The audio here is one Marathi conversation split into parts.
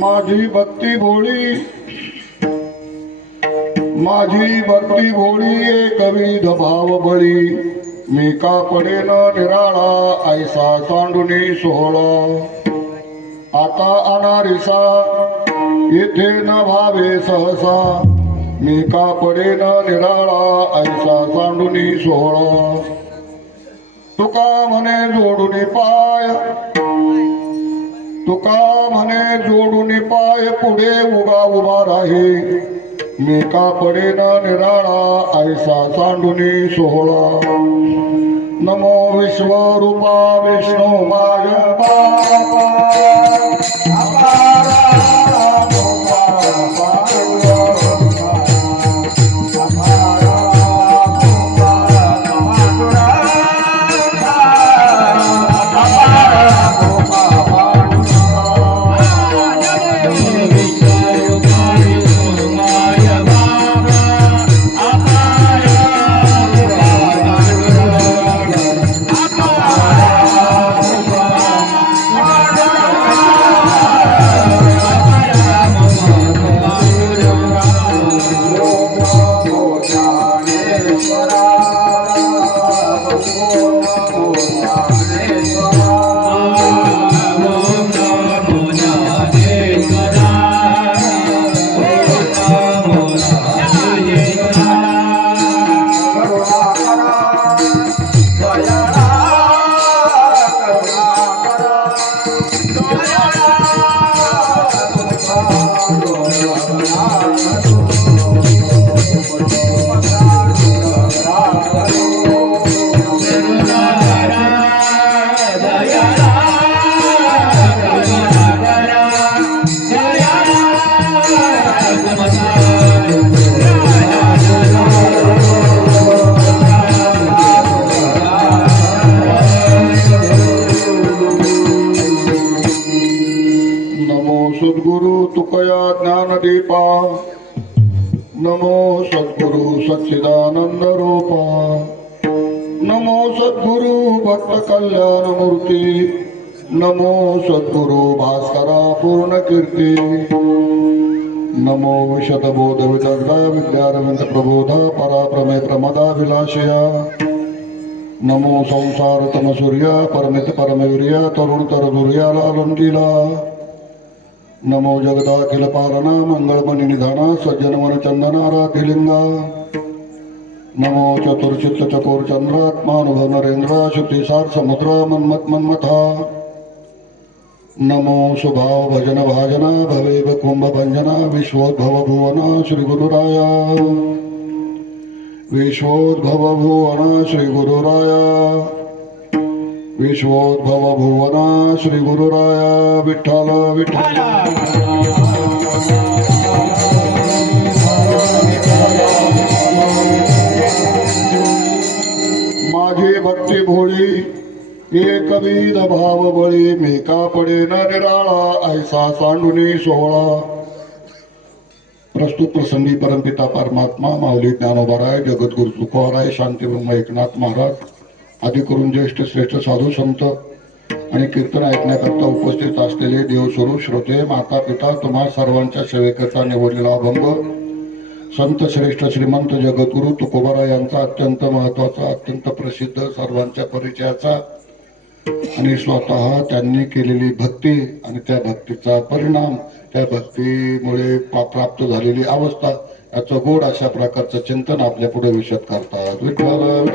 माझी भक्ती भोळी, माझी भक्ती भोळी एकविध भाव बळी, मी का पडेन निराळा ऐसा सांडुनी सोहळा. आता अनारिसा येथे न भावे सहसा, मी का पडेन निराळा ऐसा सांडुनी सोहळा. तुका म्हणे जोडून पाय, तुका म्हणे जोडून पाय पुढे उगा उभा राही, मी का पडेन निराळा ऐसा सांडुनी सोहळा. नमो विश्वरूपा विष्णू माय सद्गुरु तुकया ज्ञानदीपा, नमो सद्गुरु सच्चिदानंद रूपा, नमो सद्गुरु भक्त कल्याण मूर्ती, नमो सद्गुरु भास्करा पूर्ण कीर्ती, नमो विशद बोध विदग्ध विद्यारविंद प्रबोध पराप्रमे प्रमदा विलासया, नमो संसार तम सूर्या परमित परमवीर्या तरुण तरदुर्या लालंकीला, नमो जगदाखिल पालना मंगळमणि निधाना सज्जन मन चंदना राधिलिंगा, नमो चतुर्चित्त चकोर चंद्रात्मानुभव नरेंद्र शुद्धिसार समुद्र मन्मथ मन्मथा, नमो सुभाव भजन भाजना भवेव कुंभ भंजना विश्वोद्भव भुवना श्री गुरुराया, विश्वोद्भव भुवना श्री गुरुराया, विश्वोद्भव भुवना श्री गुरुराया. विठ्ठल विठ्ठल. माझी भक्ती भोळी एकविध भाव बळी, मी का पडेन निराळा ऐसा सांडुनी सोहळा. प्रस्तुत प्रसंगी परमपिता परमात्मा माऊली ज्ञानोबाराय जगद्गुरु तुकोबाराय शांती ब्रह्म एकनाथ महाराज आदी करून ज्येष्ठ श्रेष्ठ साधू संत आणि कीर्तन ऐकण्याकरता उपस्थित असलेले देवस्वरूप श्रोते, माता पिता, तुम्हा सर्वांच्या सेवेकरता निवडलेला अभंग संत श्रेष्ठ श्रीमंत जगद्गुरु तुकोबाराय यांचा अत्यंत महत्वाचा, अत्यंत प्रसिद्ध, सर्वांच्या परिचयाचा आणि स्वतः त्यांनी केलेली भक्ती आणि त्या भक्तीचा परिणाम, त्या भक्तीमुळे प्राप्त झालेली अवस्था, याचं गोड अशा प्रकारचं चिंतन आपल्या पुढे विशद करतात. विठ्ठल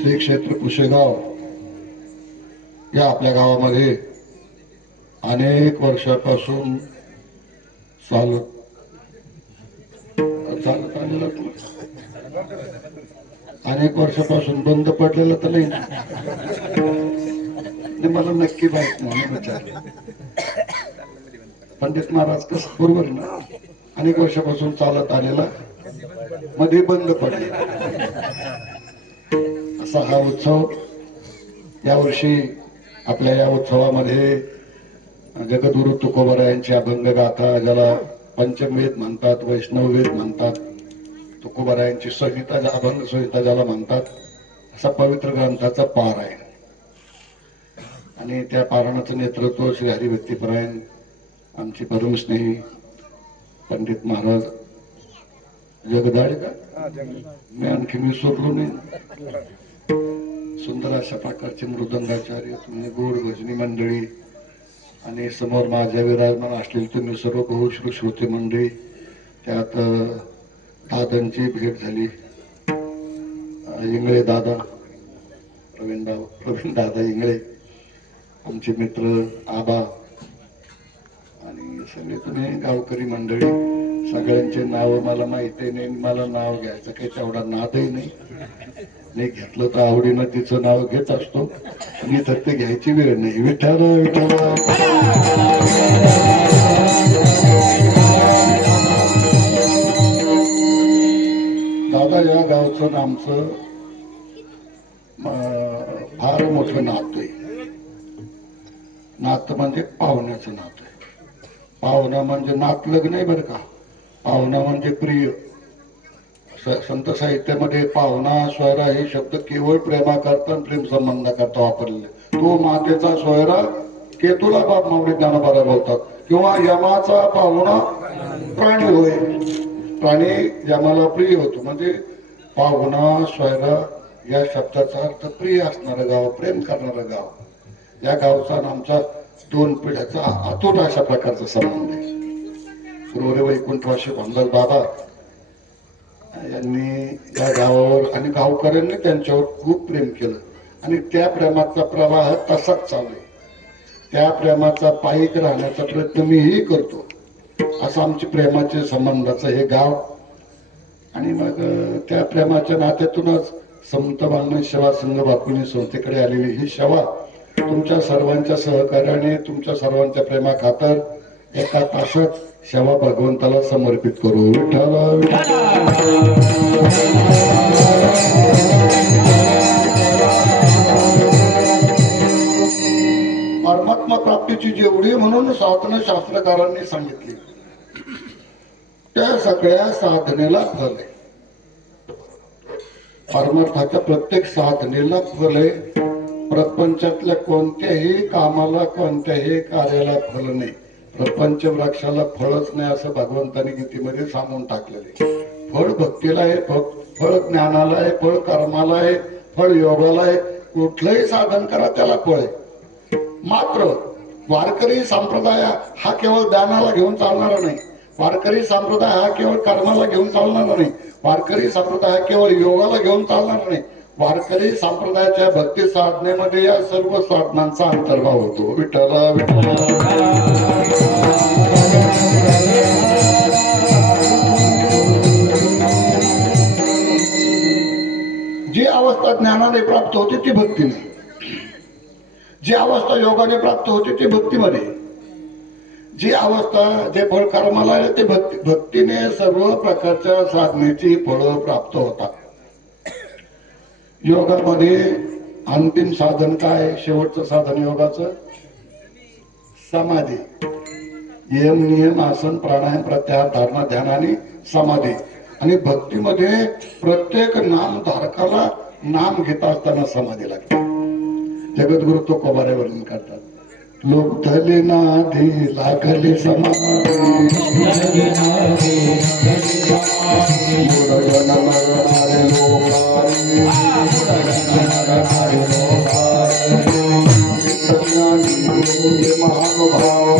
श्री क्षेत्र पुशेगाव या आपल्या गावामध्ये अनेक वर्षापासून चालत आलेलं, अनेक वर्षापासून बंद पडलेलं तर नाही, मला नक्की माहित नाही. विचार पंडित महाराज कसं बरोबर ना, अनेक वर्षापासून चालत आलेला मध्ये बंद पडले असा हा उत्सव. यावर्षी आपल्या या उत्सवामध्ये जगद्गुरु तुकोबारायांची अभंग गाथा, ज्याला पंचमवेद म्हणतात, वैष्णववेद म्हणतात, तुकोबारायांची संहिता, अभंग संहिता ज्याला म्हणतात, असा पवित्र ग्रंथाचा पार आहे. आणि त्या पारायणाचं नेतृत्व श्री हरिभक्तीपरायण आमची परमस्नेही पंडित महाराज जगदाळे का मी आणखी विसरलो नाही. सुंदर अशा प्रकारचे मृदंगाचार्य, तुम्ही गोड भजनी मंडळी आणि समोर माझ्या विराजमान असलेली तुम्ही सर्व बहुश्रू श्रोते मंडळी, त्यात दादांची भेट झाली. इंगळे दादा, प्रवीण दादा इंगळे, आमचे मित्र आबा आणि सगळे तुम्ही गावकरी मंडळी, सगळ्यांचे नाव मला माहिती नाही. मला नाव घ्यायचं काही तेवढा नादही नाही घेतलं तर आवडीनं तिचं नाव घेत असतो, मी तर ते घ्यायची वेळ नाही. विठ्ठल विठ्ठल. दादा या गावचं आमचं फार मोठं नातं आहे. नातं म्हणजे पाहुण्याचं नातं आहे. पाहुणा म्हणजे नातलग नाही बरं का, पाहुणा म्हणजे प्रिय. संत साहित्यामध्ये पाहुणा सोयरा हे शब्द केवळ प्रेमा करता प्रेम संबंध करता वापरलेले. तो मातेचा सोयरा केतूला बाप माऊली ज्ञानोबा बोलतात, किंवा यमाचा पाहुणा प्राणी होय. प्राणी यमाला प्रिय होतो, म्हणजे पाहुणा सोयरा या शब्दाचा अर्थ प्रिय असणारं गाव, प्रेम करणारं गाव. या गावचा आमचा 2 पिढ्याचा अतूट अशा प्रकारचा संबंध आहे. गुरुवारी वैकुंठवासी भामदास बाबा यांनी या गावावर आणि गावकऱ्यांनी त्यांच्यावर खूप प्रेम केलं आणि त्या प्रेमाचा प्रवाह तसाच चालू आहे. त्या प्रेमाचा पायीक राहण्याचा प्रयत्न मीही करतो. असं आमची प्रेमाचे संबंधाचं हे गाव. आणि मग त्या प्रेमाच्या नात्यातूनच संत बांगणे सेवा संघ बापूंनी संस्थेकडे आलेली ही सेवा तुमच्या सर्वांच्या सहकार्याने, तुमच्या सर्वांच्या प्रेमा खातर एका तासात सेवा भगवंताला समर्पित करू. विठ्ठल परमात्मा प्राप्तीची जेवढी म्हणून साधना शास्त्रकारांनी सांगितली, त्या सगळ्या साधनेला फल आहे. परमार्थाच्या प्रत्येक साधनेला फल आहे. प्रपंचातल्या कोणत्याही कामाला, कोणत्याही कार्याला फल नाही. प्रपंच वृक्षाला फळच नाही असं भगवंतानी गीतेमध्ये सांगून टाकलेले. फळ भक्तीला आहे, फळ ज्ञानाला आहे, फळ कर्माला आहे, फळ योगाला आहे. कुठलंही साधन करा त्याला फळ आहे. मात्र वारकरी संप्रदाय हा केवळ ज्ञानाला घेऊन चालणारा नाही. वारकरी संप्रदाय हा केवळ कर्माला घेऊन चालणारा नाही. वारकरी संप्रदाय हा केवळ योगाला घेऊन चालणार नाही. वारकरी संप्रदायाच्या भक्ती साधनेमध्ये या सर्व साधनांचा अंतर्भाव होतो. विठ्ठला विठ्ठला. जी अवस्था ज्ञानाने प्राप्त होते ती भक्तीने, जी अवस्था योगाने प्राप्त होते ती भक्तीमध्ये, जी अवस्था जे फळ कर्माला आहे ते भक्तीने सर्व प्रकारच्या साधनेची फळं प्राप्त होतात. योगामध्ये अंतिम साधन काय? शेवटचं साधन योगाचं समाधी. यम नियम आसन प्राणायाम प्रत्याहार धारणा ध्यान आणि समाधी आणि भक्तीमध्ये प्रत्येक नामधारकाला नाम घेता असताना समाधी लागते. जगद्गुरु तुकोबारे वर्णन करतात. लोक धले नाधी लागले समाधी महानुभाव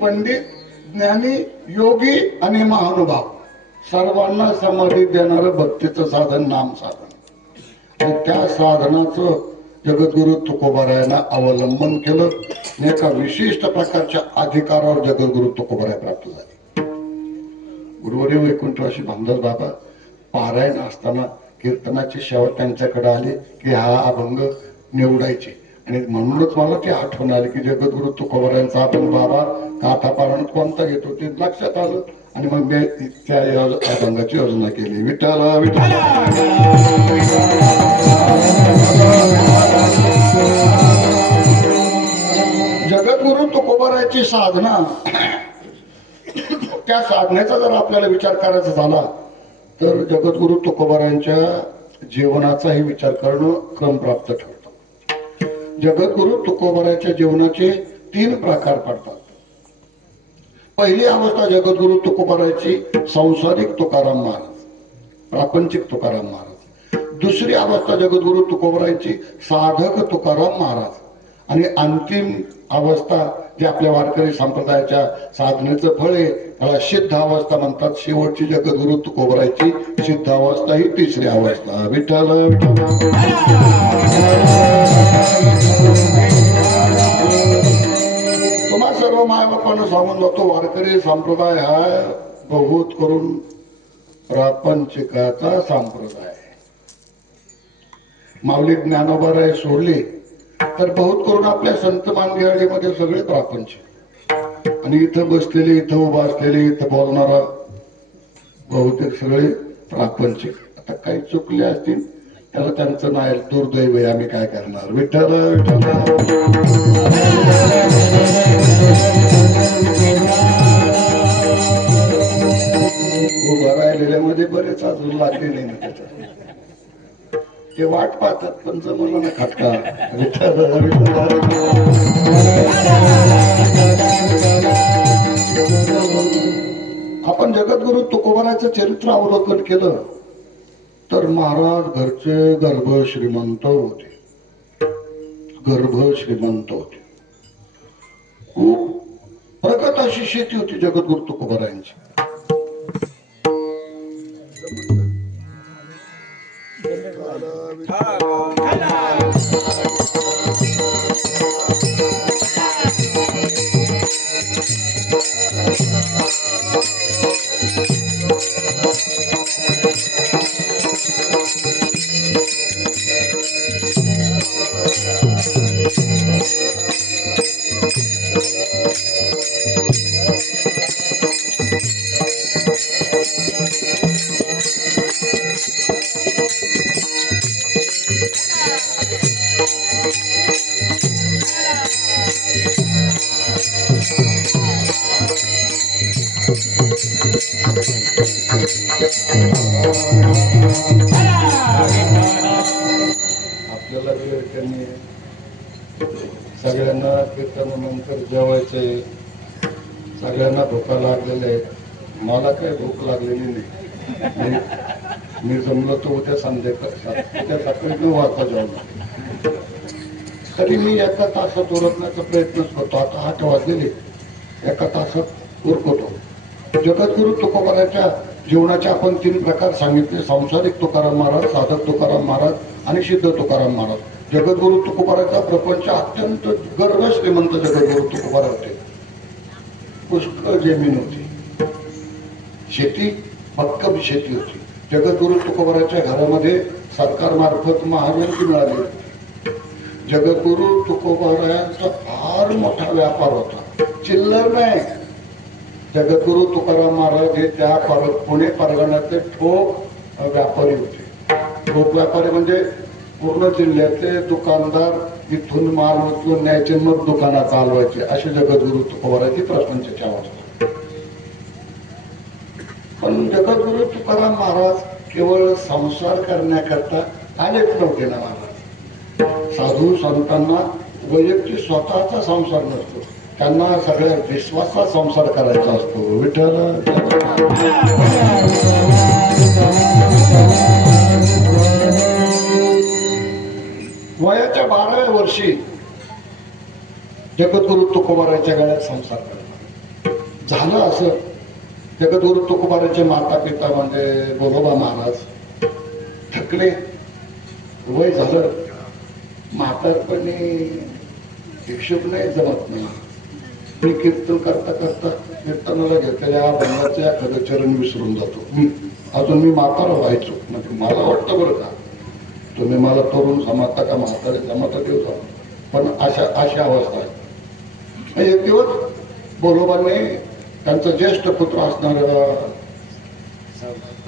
पंडित ज्ञानी योगी आणि महानुभाव सर्वांना समाधी देणारं भक्तीचं साधन नाम साधन. आणि त्या साधनाचं जगद्गुरु तुकोबारायांना अवलंबन केलं आणि एका विशिष्ट प्रकारच्या अधिकारावर जगद्गुरु तुकोबाराय प्राप्त झाले. गुरुवर्य वैकुंठवासी भामदास बाबा पारायण असताना कीर्तनाची सेवा त्यांच्याकडे आली की हा अभंग निवडायचे. आणि म्हणूनच मला ती आठवण आली की जगद्गुरु तुकोबारायांचा अभंग बाबा काथा पारायण कोणता घेतो ते लक्षात आलं. आणि मग मी त्या अभंगाची योजना केली. विठ्ठल विठ्ठल जगद्गुरु तुकोबारायाची साधना, त्या साधनेचा जर आपल्याला विचार करायचा झाला तर जगद्गुरु तुकोबारायांच्या जीवनाचाही विचार करणं क्रमप्राप्त ठरतं. जगद्गुरु तुकोबारायाच्या जीवनाचे 3 प्रकार पडतात. पहिली अवस्था जगद्गुरु तुकोबारायाची सांसारिक तुकाराम महाराज, प्रापंचिक तुकाराम महाराज. दुसरी अवस्था जगद्गुरु तुकोबारायांची साधक तुकाराम महाराज. आणि अंतिम अवस्था जी आपल्या वारकरी संप्रदायाच्या साधनेचं फळ आहे त्याला सिद्ध अवस्था म्हणतात. शेवटची जगद्गुरु तुकोबारायाची सिद्ध अवस्था ही तिसरी अवस्था. विठ्ठल तुम्हा सर्व मायबापांना सांगून जातो, वारकरी संप्रदाय हा बहुत करून प्रापंचिकाचा संप्रदाय. माऊली ज्ञानोबाराय सोडले तर बहुत करून आपल्या संत मानगेवाडीमध्ये सगळे प्रापंचिक. आणि इथं बसलेले, इथं उभा असलेले, इथं बोलणारा बहुतेक सगळे प्रापंचिक. आता काही चुकले असतील त्याला त्यांचं नाही दुर्दैव आहे, आम्ही काय करणार. विठ्ठल विठ्ठल उभा राहिलेल्यामध्ये बरेच अजून लागलेले नाही त्याच्यात. ते वाट पाहतात पण जमलं ना खटका. विठ्ठल आपण जगद्गुरु तुकोबाराचं चरित्र अवलोकन केलं तर महाराज घरचे गर्भ श्रीमंत होते. गर्भ श्रीमंत होते. खूप प्रगत अशी शेती होती जगद्गुरु तुकोबारायांची. आपल्याला सगळ्यांना कीर्तनानंतर जेवायचे, सगळ्यांना भूका लागलेल्या आहेत. मला काही भूक लागलेली नाही. मी जमलो तो उद्या सकाळी 9 वाजता जेवलो. तरी मी एका तासात उरकण्याचा प्रयत्नच करतो. आता 8 वाजलेले, एका तासात उरकतो. जगद्गुरु तुकोबाराच्या जीवनाचे आपण 3 प्रकार सांगितले. सांसारिक तुकाराम महाराज, साधक तुकाराम महाराज आणि सिद्ध तुकाराम महाराज. जगद्गुरु तुकोबाराचा प्रपंच अत्यंत गर्व श्रीमंत जगद्गुरु तुकोबारा होते. पुष्कळ जमीन होती, शेती भक्कम शेती होती. जगद्गुरु तुकोबाराच्या घरामध्ये सरकारमार्फत महाजनकी मिळाली होती. जगद्गुरु तुकोबाराचा फार मोठा व्यापार होता, चिल्लर नाही. जगद्गुरु तुकाराम महाराज हे त्या पुणे परगण्याचे ठोक व्यापारी होते. ठोक व्यापारी म्हणजे पूर्ण जिल्ह्यातले दुकानदार इथून माल उचलून न्यायचे, मग दुकानात चालवायचे, असे जगद्गुरु तुकोबाराची प्रपंचाची अवस्था. पण जगद्गुरु तुकाराम महाराज केवळ संसार करण्याकरता आलेच नव्हते ना महाराज. साधू संतांना वैयक्तिक स्वतःचा संसार नसतो, त्यांना सगळ्या विश्वासा संसार करायचा असतो. विठ्ठल वयाच्या 12व्या वर्षी जगद्गुरु तुकोबाराच्या गळ्यात संसार करणार झालं. असं जगद्गुरु तुकोबाराचे माता पिता म्हणजे गोलोबा महाराज थकले, वय झालं, म्हातारपणी हिशोब नाही जमत नाही. मी कीर्तन करता करता कीर्तनाला घेतलेल्या बंगाच्या एखादं चरण विसरून जातो. अजून मी म्हातारा व्हायचो, म्हणजे मला वाटतं बरं का, तुम्ही मला तरुण समजता का म्हातारे जमाता देऊ जा, पण अशा अवस्था आहे. एक दिवस बोलोबाने त्यांचा ज्येष्ठ पुत्र असणार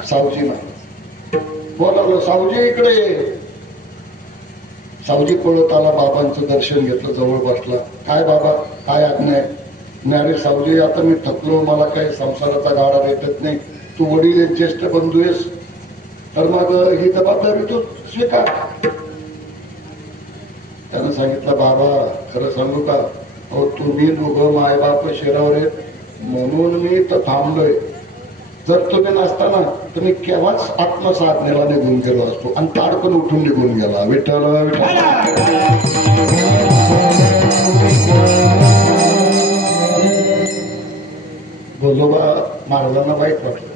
सावजीला बोलावलं, सावजी इकडे. सावजी पळत आला, बाबांचं दर्शन घेतलं, जवळ बसला. काय बाबा, काय आज्ञा आहे? नाही सावजी, आता मी थकलो, मला काही संसाराचा गाडा भेटत नाही, तू वडील ज्येष्ठ बंधू आहेस, तर मग ही जबाबदारी तू स्वीकार. त्यानं सांगितलं, बाबा खरं सांगू का, हो तुम्ही दोघं मायबाप शिरावर आहेत म्हणून मी तर थांबलोय. जर तुम्ही नसताना तर मी केव्हाच आत्मसाधनेला निघून गेलो असतो आणि ताडकन उठून निघून गेला. विठ्ठल विठ्ठल. गोलोबा महाराजांना वाईट वाटलं,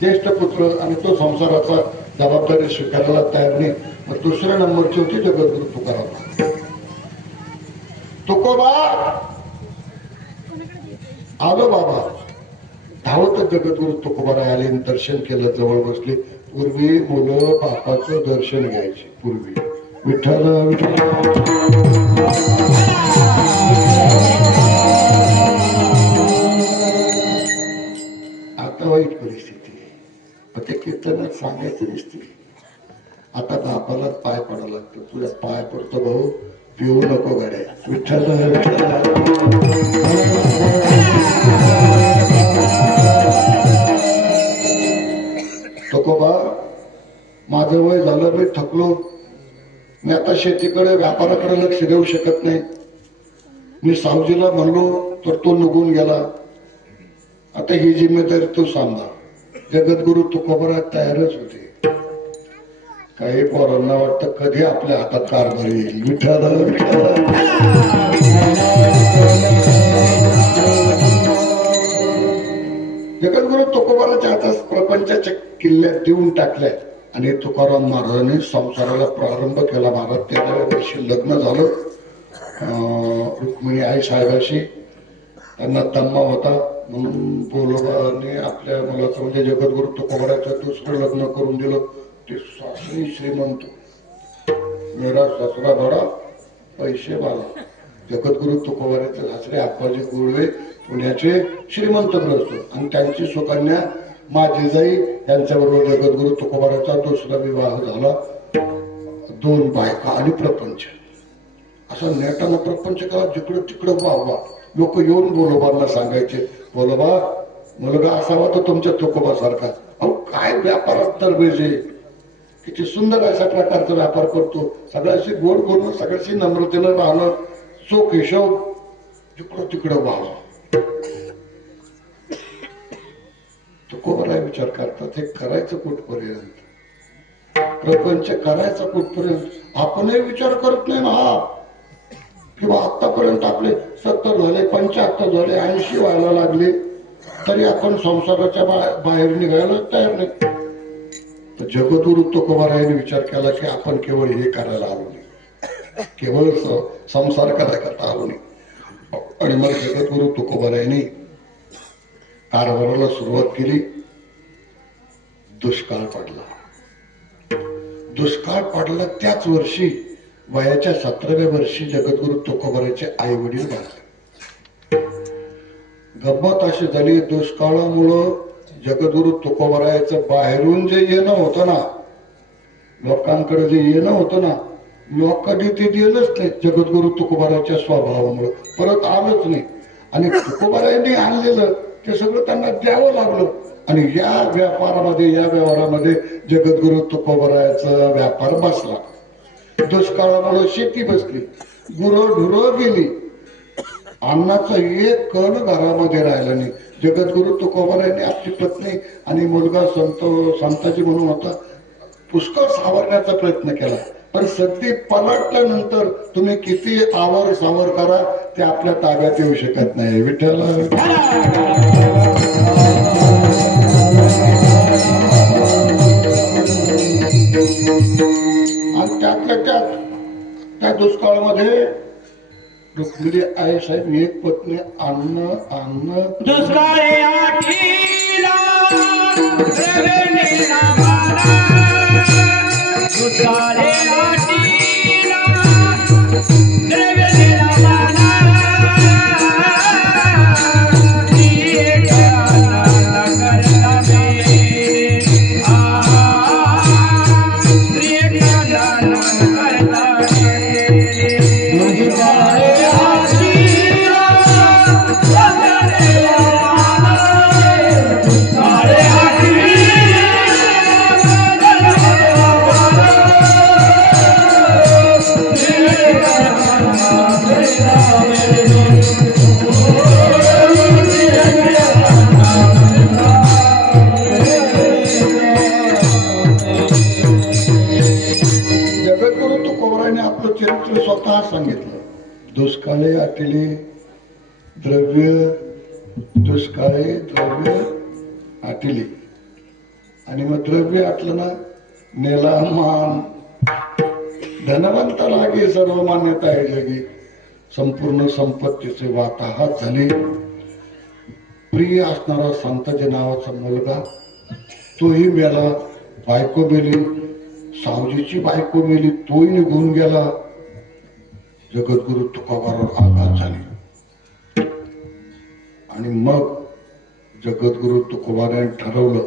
ज्येष्ठ पुत्र आणि तो संसाराचा जबाबदारी स्वीकारायला तयार नाही. मग दुसऱ्या नंबरची होती जगद्गुरु तुकाराम. तुकोबा आलो बाबा, धावत जगद्गुरु तुकोबारा आले, दर्शन केलं, जवळ बसले. पूर्वी मुलं बापाचं दर्शन घ्यायची, पूर्वी. विठ्ठल विठ्ठल. आता वाईट परिस्थिती आहे, पण ते कीर्तनात सांगायचं नसते. आता बापाला पाय पडायला लागतो, तुझ्या पाय पडतो भाऊ, पिऊ नको गाड्या. विठ्ठल तुकोबा, माझं वय झालं, मी थकलो, मी आता शेतीकडे व्यापाराकडे लक्ष देऊ शकत नाही. मी सावजीला म्हणलो तर तो निघून गेला, आता ही जिम्मेदारी तू सांभाळ. जगद्गुरु तुकोबारा तयारच होते. काही पोरांना वाटतं कधी आपल्या हातात कारभार येईल. विठ्ठल विठ्ठल. जगद्गुरु तुकोबाराच्या हातात प्रपंचाच्या किल्ल्यात देऊन टाकल्या आणि तुकाराम महाराजांनी संसाराला प्रारंभ केला. महाराज 13व्या वर्षी लग्न झालं रुक्मिणी आई साहेबाशी. त्यांना दम्मा होता म्हणून गोलोबाने आपल्या मुलाचं म्हणजे जगद्गुरु तुकोबाराचं दुसरं लग्न करून दिलं. ते सासरी श्रीमंत, मेरा ससरा बडा पैसे वाला. जगद्गुरु तुकोबाराचे सासरे आप्पाजी गुळवे पुण्याचे श्रीमंत ग्रस्त आणि त्यांची सुकन्या माझीजाई यांच्याबरोबर जगद्गुरु तुकोबाराचा दुसरा विवाह झाला. 2 बायका आणि प्रपंच. असं नेटानं प्रपंच करा, जिकडं तिकडं वाहवा. लोक येऊन बोलोबांना सांगायचे, बोलोबा मुलगा असावा तर तुमच्या तुकोबा सारखा. अहो काय व्यापारात तरबेज आहे, किती सुंदर अशा प्रकारचा व्यापार करतो, सगळ्याशी गोड बोलणं, सगळ्याशी नम्रतेनं राहणं, चोख हिशोब, जिकडं तिकडं व्हावं. तुकोबारा विचार करतात हे करायचं कुठपर्यंत, प्रपंच करायचा कुठपर्यंत. आपणही विचार करत नाही ना. किंवा आतापर्यंत आपले 70 झाले, 75 झाले, 80 व्हायला लागले, तरी आपण संसाराच्या बाहेर निघायला तयार नाही. तर जगद्गुरु तुकोबारायांनी विचार केला की आपण केवळ हे करायला आलो नाही, केवळ संसार करायला आलो नाही. आणि मग जगद्गुरु तुकोबारायांनी कारभाराला सुरुवात केली. दुष्काळ पडला. दुष्काळ पडला त्याच वर्षी वयाच्या 17व्या वर्षी जगद्गुरु तुकोबाराचे आई वडील वारले. गंमत अशी झाली, दुष्काळामुळं जगद्गुरु तुकोबारायचं बाहेरून जे येणं होतं ना, लोकांकडे जे येणं होतं ना, लोकांनी ते दिलंच नाही. जगद्गुरु तुकोबाराच्या स्वभावामुळे परत आलंच नाही. आणि तुकोबारायांनी आणलेलं ते सगळं त्यांना द्यावं लागलं. आणि या व्यापारामध्ये, या व्यवहारामध्ये जगद्गुरु तुकोबारायाचा व्यापार बसला. दुष्काळामुळे शेती बसली, गुरंढुरं गेली, अन्नाचा एक कण घरामध्ये राहिला नाही. जगद्गुरु तुकोबारायांनी आपली पत्नी आणि मुलगा संताजी म्हणून होता, पुष्कळ सावरण्याचा प्रयत्न केला. पण सत्य पलटल्यानंतर तुम्ही किती आवर सावर करा, ते आपल्या ताब्यात येऊ शकत नाही. विठ्ठल आणि त्यातल्या त्यात त्या दुष्काळामध्ये रुक्मिणी आई साहेब एक पत्नी अन्न दुष्काळी आठीला दुष्काळी आठीला स्वतः सांगितलं, दुष्काळे आटली द्रव्य, दुष्काळे द्रव्य आटली. आणि मग द्रव्य आटलं ना, नेला मान. धनवंत लागे सर्व मान्यता आहे लगी. संपूर्ण संपत्तीचे वाताहत झाले. प्रिय असणारा संताजी नावाचा मुलगा तोही मेला, बायको मेली, सावजीची बायको मेली, तोही निघून गेला. जगद्गुरु तुकोबारावर आघात झाले. आणि मग जगद्गुरु तुकोबाराने ठरवलं,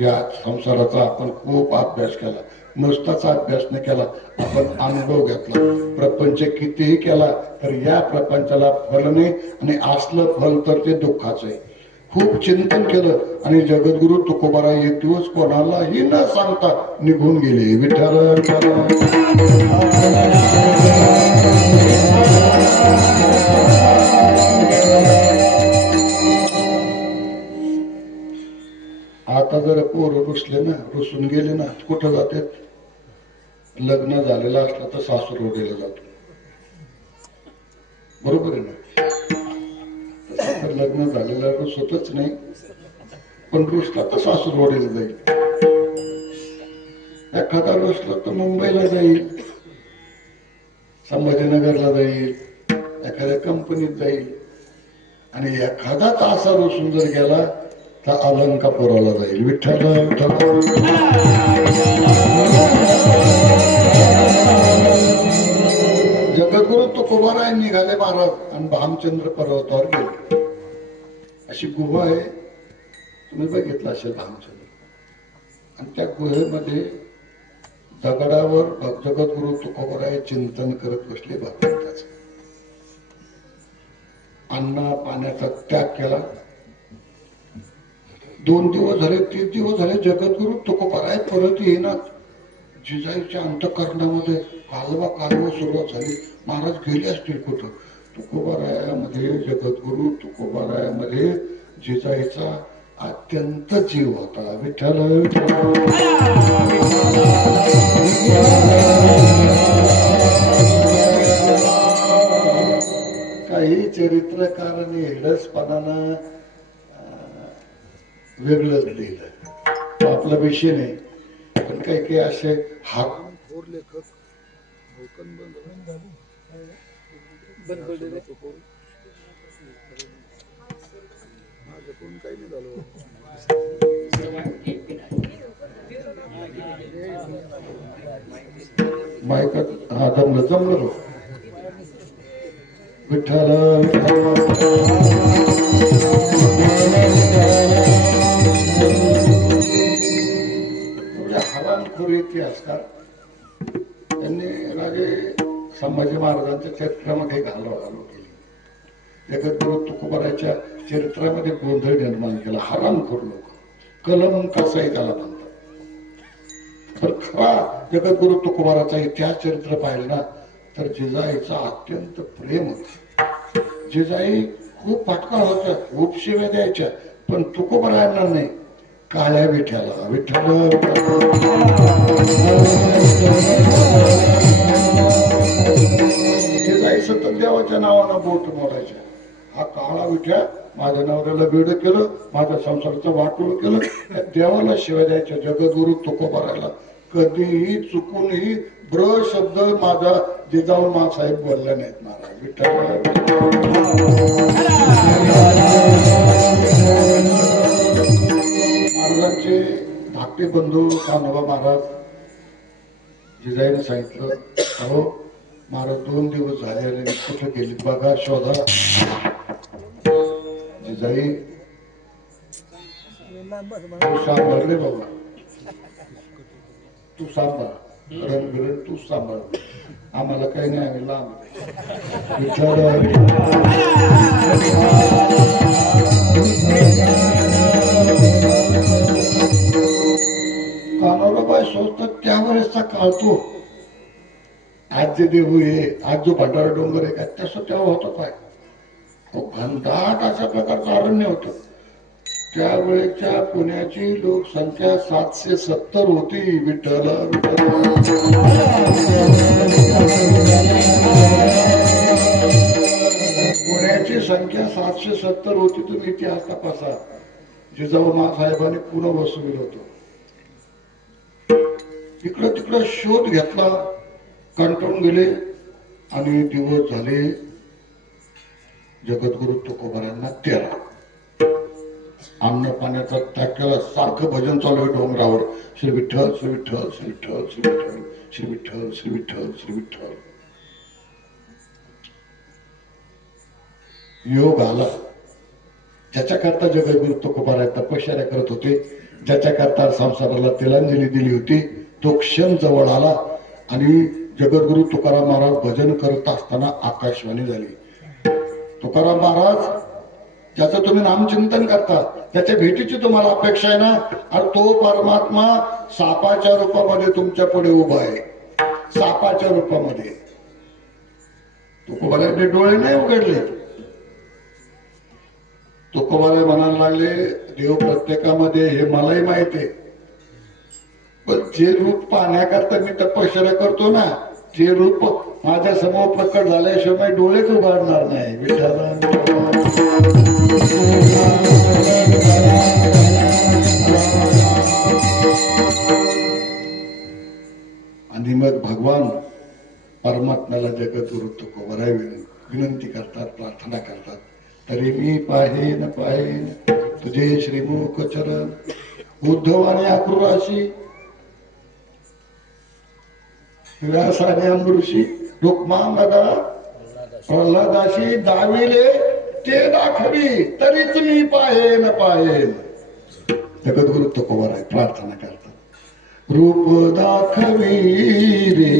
या संसाराचा आपण खूप अभ्यास केला, नुसताच अभ्यास नाही केला, आपण अनुभव घेतला. प्रपंच कितीही केला तर या प्रपंचाला फल नाही, आणि असलं फल तर ते दुःखाचं आहे. खूप चिंतन केलं आणि जगद्गुरु तुकोबारा एक दिवस कोणालाही न सांगता निघून गेले. विठ्ठल आता जर पोरं रुसले ना, रुसून गेले ना, कुठं जातात? लग्न झालेलं असलं तर सासूरवाडीला जातो, बरोबर आहे ना? तर लग्न झालेला रुसतच नाही, पण रुसला तर सासूरवाडीला जाईल. एखादा रुसला तर मुंबईला जाईल, संभाजीनगरला जाईल, एखाद्या कंपनीत जाईल. आणि एखादाच असा रुसून जर गेला तर अलंकापुराला जाईल. विठ्ठल जगद्गुरु तुकोबाराय निघाले महाराज आणि भामचंद्र पर्वतावर गेले. अशी गुहा आहे, तुम्ही बघितलं असेल भामचंद्र. आणि त्या गुहेमध्ये दगडावर जगद्गुरु तुकोबाराय चिंतन करत बसले भगवंताच. अन्न पाण्याचा त्याग केला. 2 दिवस झाले, 3 दिवस झाले, जगद्गुरु तुकोबाराय परत येईनात. जिजाईच्या अंतःकरणामध्ये कालवा सुरुवात झाली. महाराज गेले असतील कुठं? तुकोबारायामध्ये, जगद्गुरु तुकोबारायामध्ये जिजाईचा अत्यंत जीव होता. विठ्ठल काही चरित्रकारांनी हेडसपणानं वेगळंच लिहिलं, आपला विषय नाही. पण काही काही असे हात मायकात हा जमलं जमलं बघ. विठ्ठल हरामखोर इतिहासकार त्यांनी राजे संभाजी महाराजांच्या चरित्रामध्ये घालवघालव केली. जगद्गुरु तुकोबाराच्या चरित्रामध्ये गोंधळ निर्माण केला. हरामखोर लोक, कलम कसाही त्याला म्हणतात. तर खरा जगद्गुरु तुकोबाराचा इतिहास चरित्र पाहिलं ना तर जिजाईचं अत्यंत प्रेम होत. जिजाई खूप फटका होत्या, खूप शिव्या द्यायच्या, पण तुकोबारांना नाही. काळ्या विठ्ठला विठ्ठल जिजाई सतत देवाच्या नावानं बोट मोडायच्या. हा काळा विठ्या माझ्या नवऱ्याला बेड केलं, माझ्या संसाराचं वाटोळ केलं, देवाला शिवाय द्यायच्या. जगद्गुरु तुकोबाराला कधीही चुकूनही ब्र शब्द माझा जिजाऊ साहेब बोलले नाहीत. महाराज विठ्ठल महाराजांचे धाकटे बंधू कान्होबा महाराज जिजाईने सांगितलं, अहो महाराज 2 दिवस झाले कुठे गेली बघा, शोधा. जिजाई तू सांभाळ रे बाबा, तू सांभाळ, रण बिरण तू सांभाळ, आम्हाला काही नाही, आम्ही लांब. कान्होबाई सोचतात त्यावेळेसचा काळ तो, आज जे देहू आहे, आज जो भंडारा डोंगर आहे काय तसं तेव्हा होतं काय, घनदाट अशा प्रकारचं अरण्य होतं. त्यावेळेच्या पुण्याची लोकसंख्या 770 होती. विठ्ठल पुण्याची संख्या 770 होती. तुम्ही इतिहास तपासा. जिजाऊ साहेबांनी पुन्हा वसविलं होतं. इकडं तिकडं शोध घेतला, कंटाळून गेले आणि दिवस झाले. जगद्गुरु तुकोबारांना 13 अन्न पाण्याचा त्याग केला. सारखं भजन चालू आहे डोंगरावर, श्री विठ्ठल श्री विठ्ठल श्री विठ्ठल श्री विठ्ठल श्री विठ्ठल श्री विठ्ठल श्री विठ्ठल. योग आला. ज्याच्याकरता जगद्गुरु तुकोबाराय तपश्चर्या करत होते, ज्याच्याकरता संसाराला तिलांजली दिली होती, तो क्षण जवळ आला. आणि जगद्गुरु तुकाराम महाराज भजन करत असताना आकाशवाणी झाली. तुकाराम महाराज ज्याचं तुम्ही नामचिंतन करता, त्याच्या भेटीची तुम्हाला अपेक्षा आहे ना, आणि तो परमात्मा सापाच्या रूपामध्ये तुमच्या पुढे उभा आहे. सापाच्या रूपामध्ये. तुकोबाराचे डोळे नाही उघडले. तुकोबाराय म्हणायला लागले, देव प्रत्येकामध्ये हे मलाही माहिती आहे, पण जे रूप पाहण्याकरता मी तपश्चर्या करतो ना, ते रूप माझ्या समोर प्रकट झाल्याशिवाय डोळेच उघडणार नाही. विठ्ठल आणि मग भगवान परमात्म्याला जगद्गुरु तुकोबाराय विनंती करतात, प्रार्थना करतात. तरी मी पाहेन पाहेन तुझे श्रीमुख चरण, उद्धव आणि आक्रोराशी व्यासाने अमृषी, रुक्मांगदा प्रल्हादाशी दाविले ते दाखवी, तरीच मी पाहेन पाहेन. जगद्गुरु तुकोबाराय प्रार्थना करतात, रूप दाखवी रे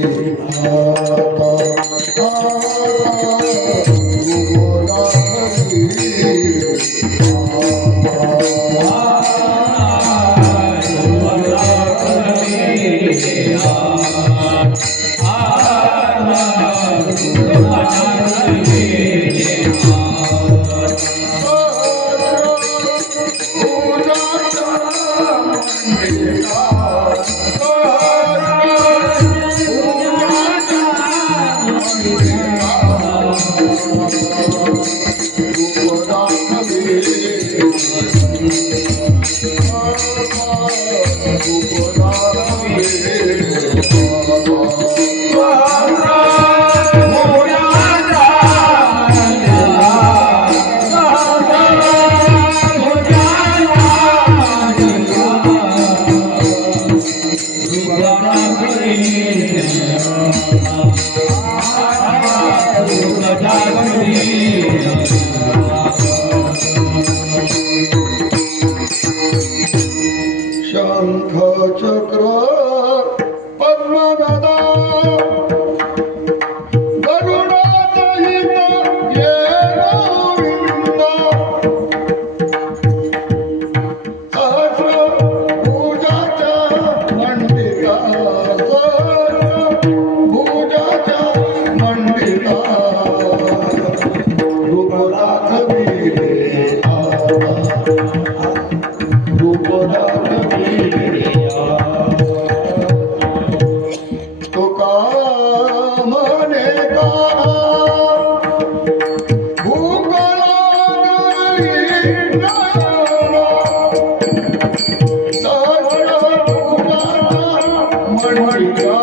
चक्र पद्मगदा गरुडासहित येनो विंद सहस्र भुजाच्या मंडिता सहस्र भुजाच्या मंडिता रूप दाखविले रूप दाखविले तुका म्हणे काना भूक लागली नयना सहस्र भुजाच्या मंडिता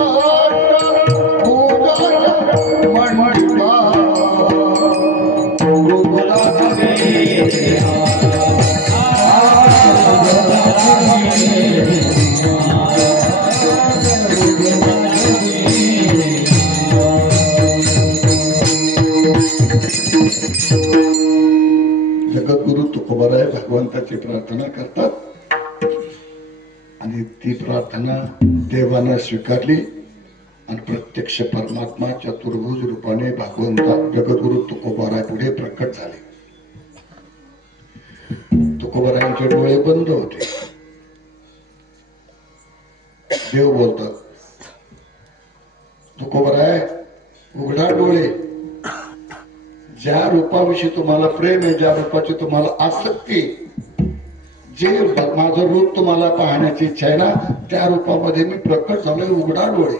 सहस्र भुजाच्या मंडिता रूप दाखविले जगद्गुरु तुकोबाराय भगवंताची प्रार्थना करतात आणि ती प्रार्थना देवानं स्वीकारली आणि प्रत्यक्ष परमात्मा चतुर्भुज रूपाने भगवंता जगद्गुरु तुकोबाराय पुढे प्रकट झाले. तुकोबारायांचे डोळे बंद होते. देव बोलतात, तुकोबाराय उघडा डोळे. ज्या रूपाविषयी तुम्हाला प्रेम आहे, ज्या रूपाची तुम्हाला आसक्ती, जे माझं रूप तुम्हाला पाहण्याची इच्छा आहे ना, त्या रूपामध्ये मी प्रकट झालोय. उघडा डोळे.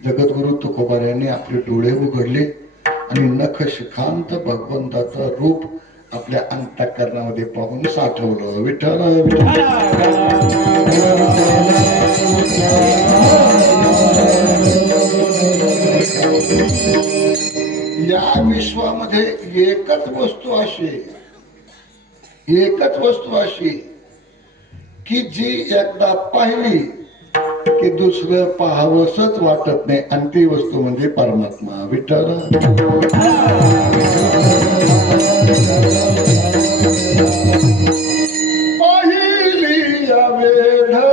जगद्गुरु तुकोबारायांनी आपले डोळे उघडले आणि नख शिखांत भगवंताचं रूप आपल्या अंतःकरणामध्ये पाहून साठवलं. विठ्ठल या विश्वामध्ये एकच वस्तू अशी की जी एकदा पाहिली की दुसरं पाहावंसच वाटत नाही, आणि ती वस्तू म्हणजे परमात्मा. विठ्ठल पहिली या वेदना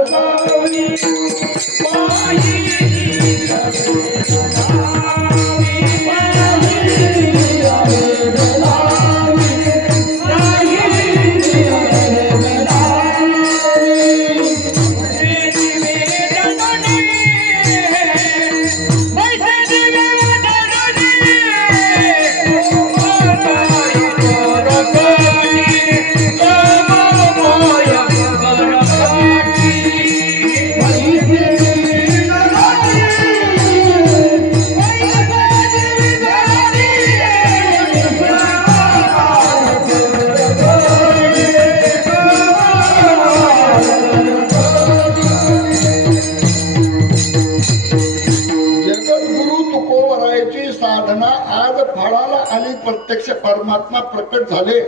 साधना आज फळाला आली. प्रत्यक्ष परमात्मा प्रकट झाले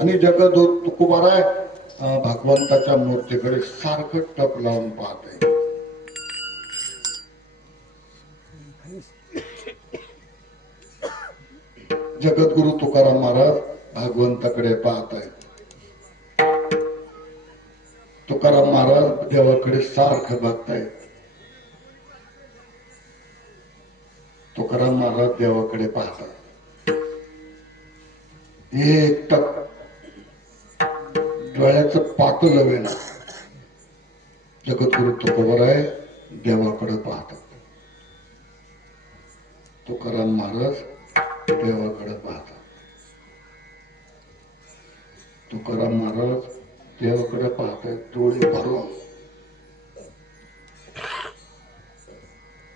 आणि जगत तुकोबाराय भगवंताच्या मूर्तीकडे सारखं टक लावून पाहत आहे. जगद्गुरु तुकाराम महाराज भगवंताकडे पाहत आहे. तुकाराम महाराज देवाकडे सारखं बघतायत. तुकाराम महाराज देवाकडे पाहतात. एक टक डोळ्याचं पातळ वेणा जगद्गुरु तुकोबाराय देवाकडे पाहतात. तुकाराम महाराज देवाकडे पाहतात. तुकाराम महाराज देवाकडे पाहतात डोळे भरून.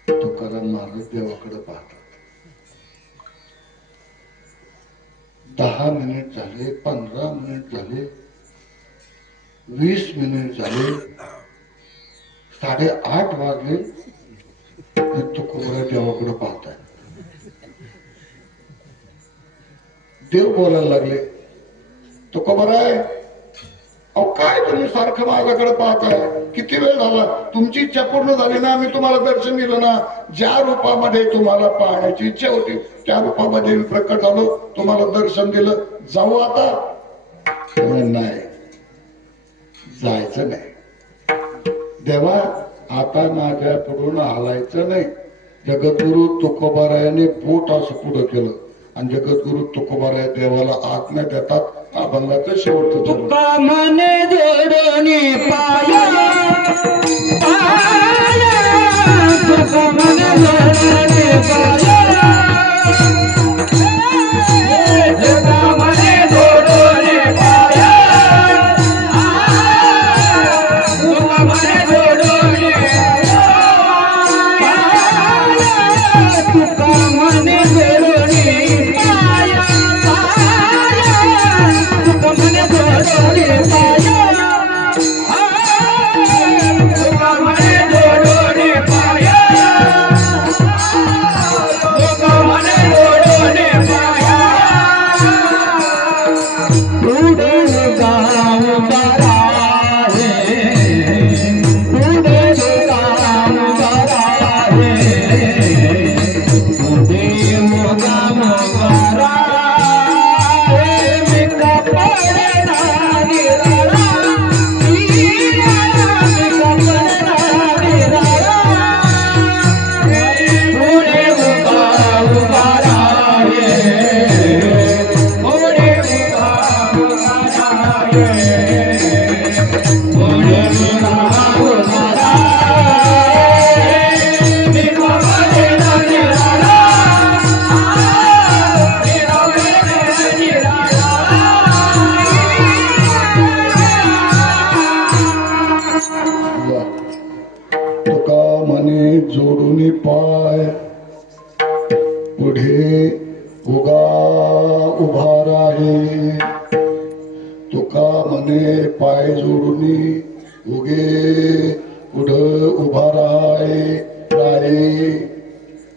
तुकाराम महाराज देवाकडे पाहतात. 10 मिनिट झाले, 15 मिनिट झाले, 20 मिनिट झाले, 8:30 वाजले. तुकोबाराय देवाकडे पाहताय. देव बोलायला लागले, तुकोबाराय अहो काय तुम्ही सारखं माझ्याकडे पाहताय? किती वेळ झाला? तुमची इच्छा पूर्ण झाली ना, मी तुम्हाला दर्शन दिलं ना. ज्या रूपामध्ये तुम्हाला पाहण्याची इच्छा होती त्या रूपामध्ये मी प्रकट झालो, तुम्हाला दर्शन दिलं. जाऊ आता? नाही, जायचं नाही. देवा आता माझ्या पुढून हालायचं नाही. जगद्गुरु तुकोबारायाने पोट असं पुढं केलं आणि जगद्गुरु तुकोबाराया देवाला आज्ञा देतात अभंगाचं शेवटचं चरण. तुका मने जोडोनी पाया पाया तुका मने जोडोनी पाया तुका मने जोडोनी पाया तुका मने जोडोनी पाया तुका मने जोडोनी पाया तुका मने जोडोनी पाया तुका मने जोडोनी पाया तुका मने जोडोनी पाया पुढे गाव बरा रे पुढे गाव बरा रे पुढे गाव बरा रे मी कपडे नारी राळा मी कपडे नारी राळा पुढे गाव बरा रे पुढे गाव बरा रे पुढे गाव बरा मी कपडे नारी राळा मी कपडे नारी राळा वा. तुका मने जोडून पाय पुढे उगा उभा राहे. तुका मने पाय जोडून उगे पुढे उभा राहे राहे.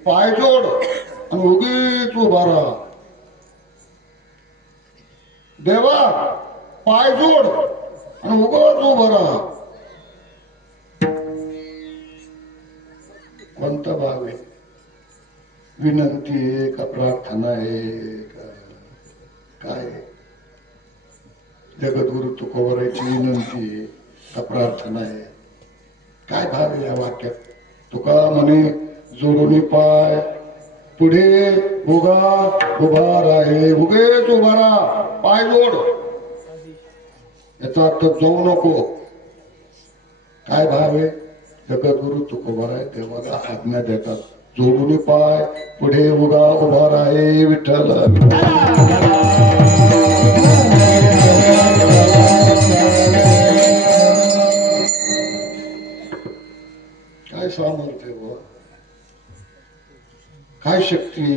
पाय जोड आणि उगीच उभा राहा. देवा पाय जोड आणि उगाच उभा राहा. कोणता भाव आहे? विनंती आहे का प्रार्थना आहे का काय? जगद्गुरु तुकोबारायाची विनंती आहे का प्रार्थना आहे? काय भाव आहे या वाक्यात? तुका म्हणे जोडून पाय पुढे उगा उभा राहे. उगेच उभा राहा. पाय जोड याचा अर्थ जाऊ नको. काय भाव आहे? जगद्गुरु तुकोबाराय देवाला आज्ञा देतात जोडून पाय पुढे उगा उभा राहे. विठ्ठल काय सामर्थ्य बुवा, काय शक्ती.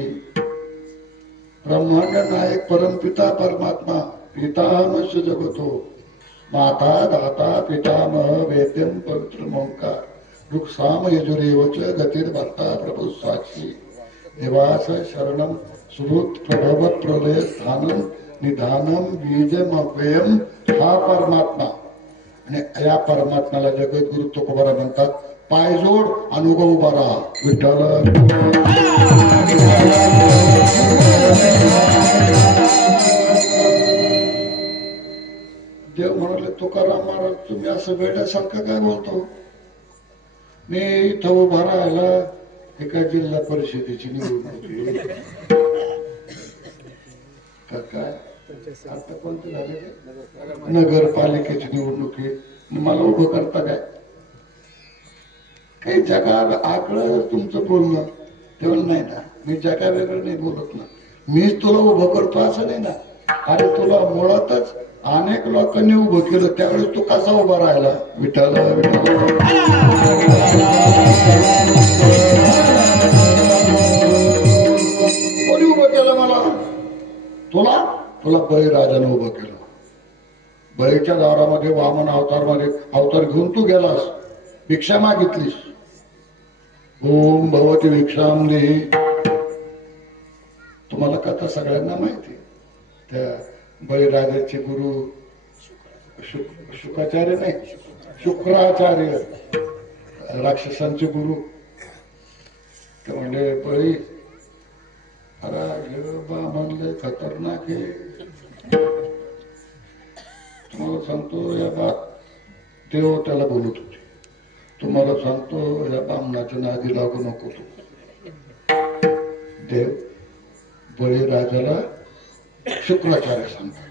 ब्रह्मांड नायक परमपिता परमात्मा पितामह जगतो माता दाता पितामह वेद्यम पवित्र ओंकार रुक्साम यजुरेवच गतिर्भर्ता प्रभु साक्षी देवास शरणम सुहृत प्रभव प्रलय स्थानम निधानम बीजमव्ययम. हा परमात्मा आणि या परमात्म्याला जगद्गुरु तुकोबारा म्हणतात पाय जोड आणि उभा राहा. विठ्ठल देव म्हणाले तुकाराम महाराज तुम्ही असं वेड्यासारखं काय बोलतो? मी इथं उभा राहायला एका जिल्हा परिषदेची निवडणूक काय आता कोणते झाले नगरपालिकेची निवडणूक आहे. मला उभं करता काय? काही जगा आकळं तुमचं बोलणं तेवढं नाही ना. मी जगा वेगळं नाही बोलत ना. मीच तुला उभं करतो असं नाही ना. अरे तुला मुळातच अनेक लोकांनी उभं केलं त्यावेळेस तू कसा उभा राहिला? विठ्ठल कोणी उभं केलं मला? तुला तुला बळीराजाने उभं केलं. बळीच्या दारामध्ये वामन अवतार घेऊन तू गेलास, भिक्षा मागितलीस. ओम भगवती भिक्षाम देही. तुम्हाला कथा सगळ्यांना माहिती. त्या बळीराजाचे गुरु शुकाचार्य नाही, शुक्राचार्य राक्षसांचे गुरु. ते म्हणले बळी बा म्हणले खतरनाक आहे. तुम्हाला सांगतो या बा तेव्हा त्याला बोलत होते, तुम्हाला सांगतो या बामणाच्या नादी लागू नको तू. देव बळीराजाला शुक्राचार्य सांगतात,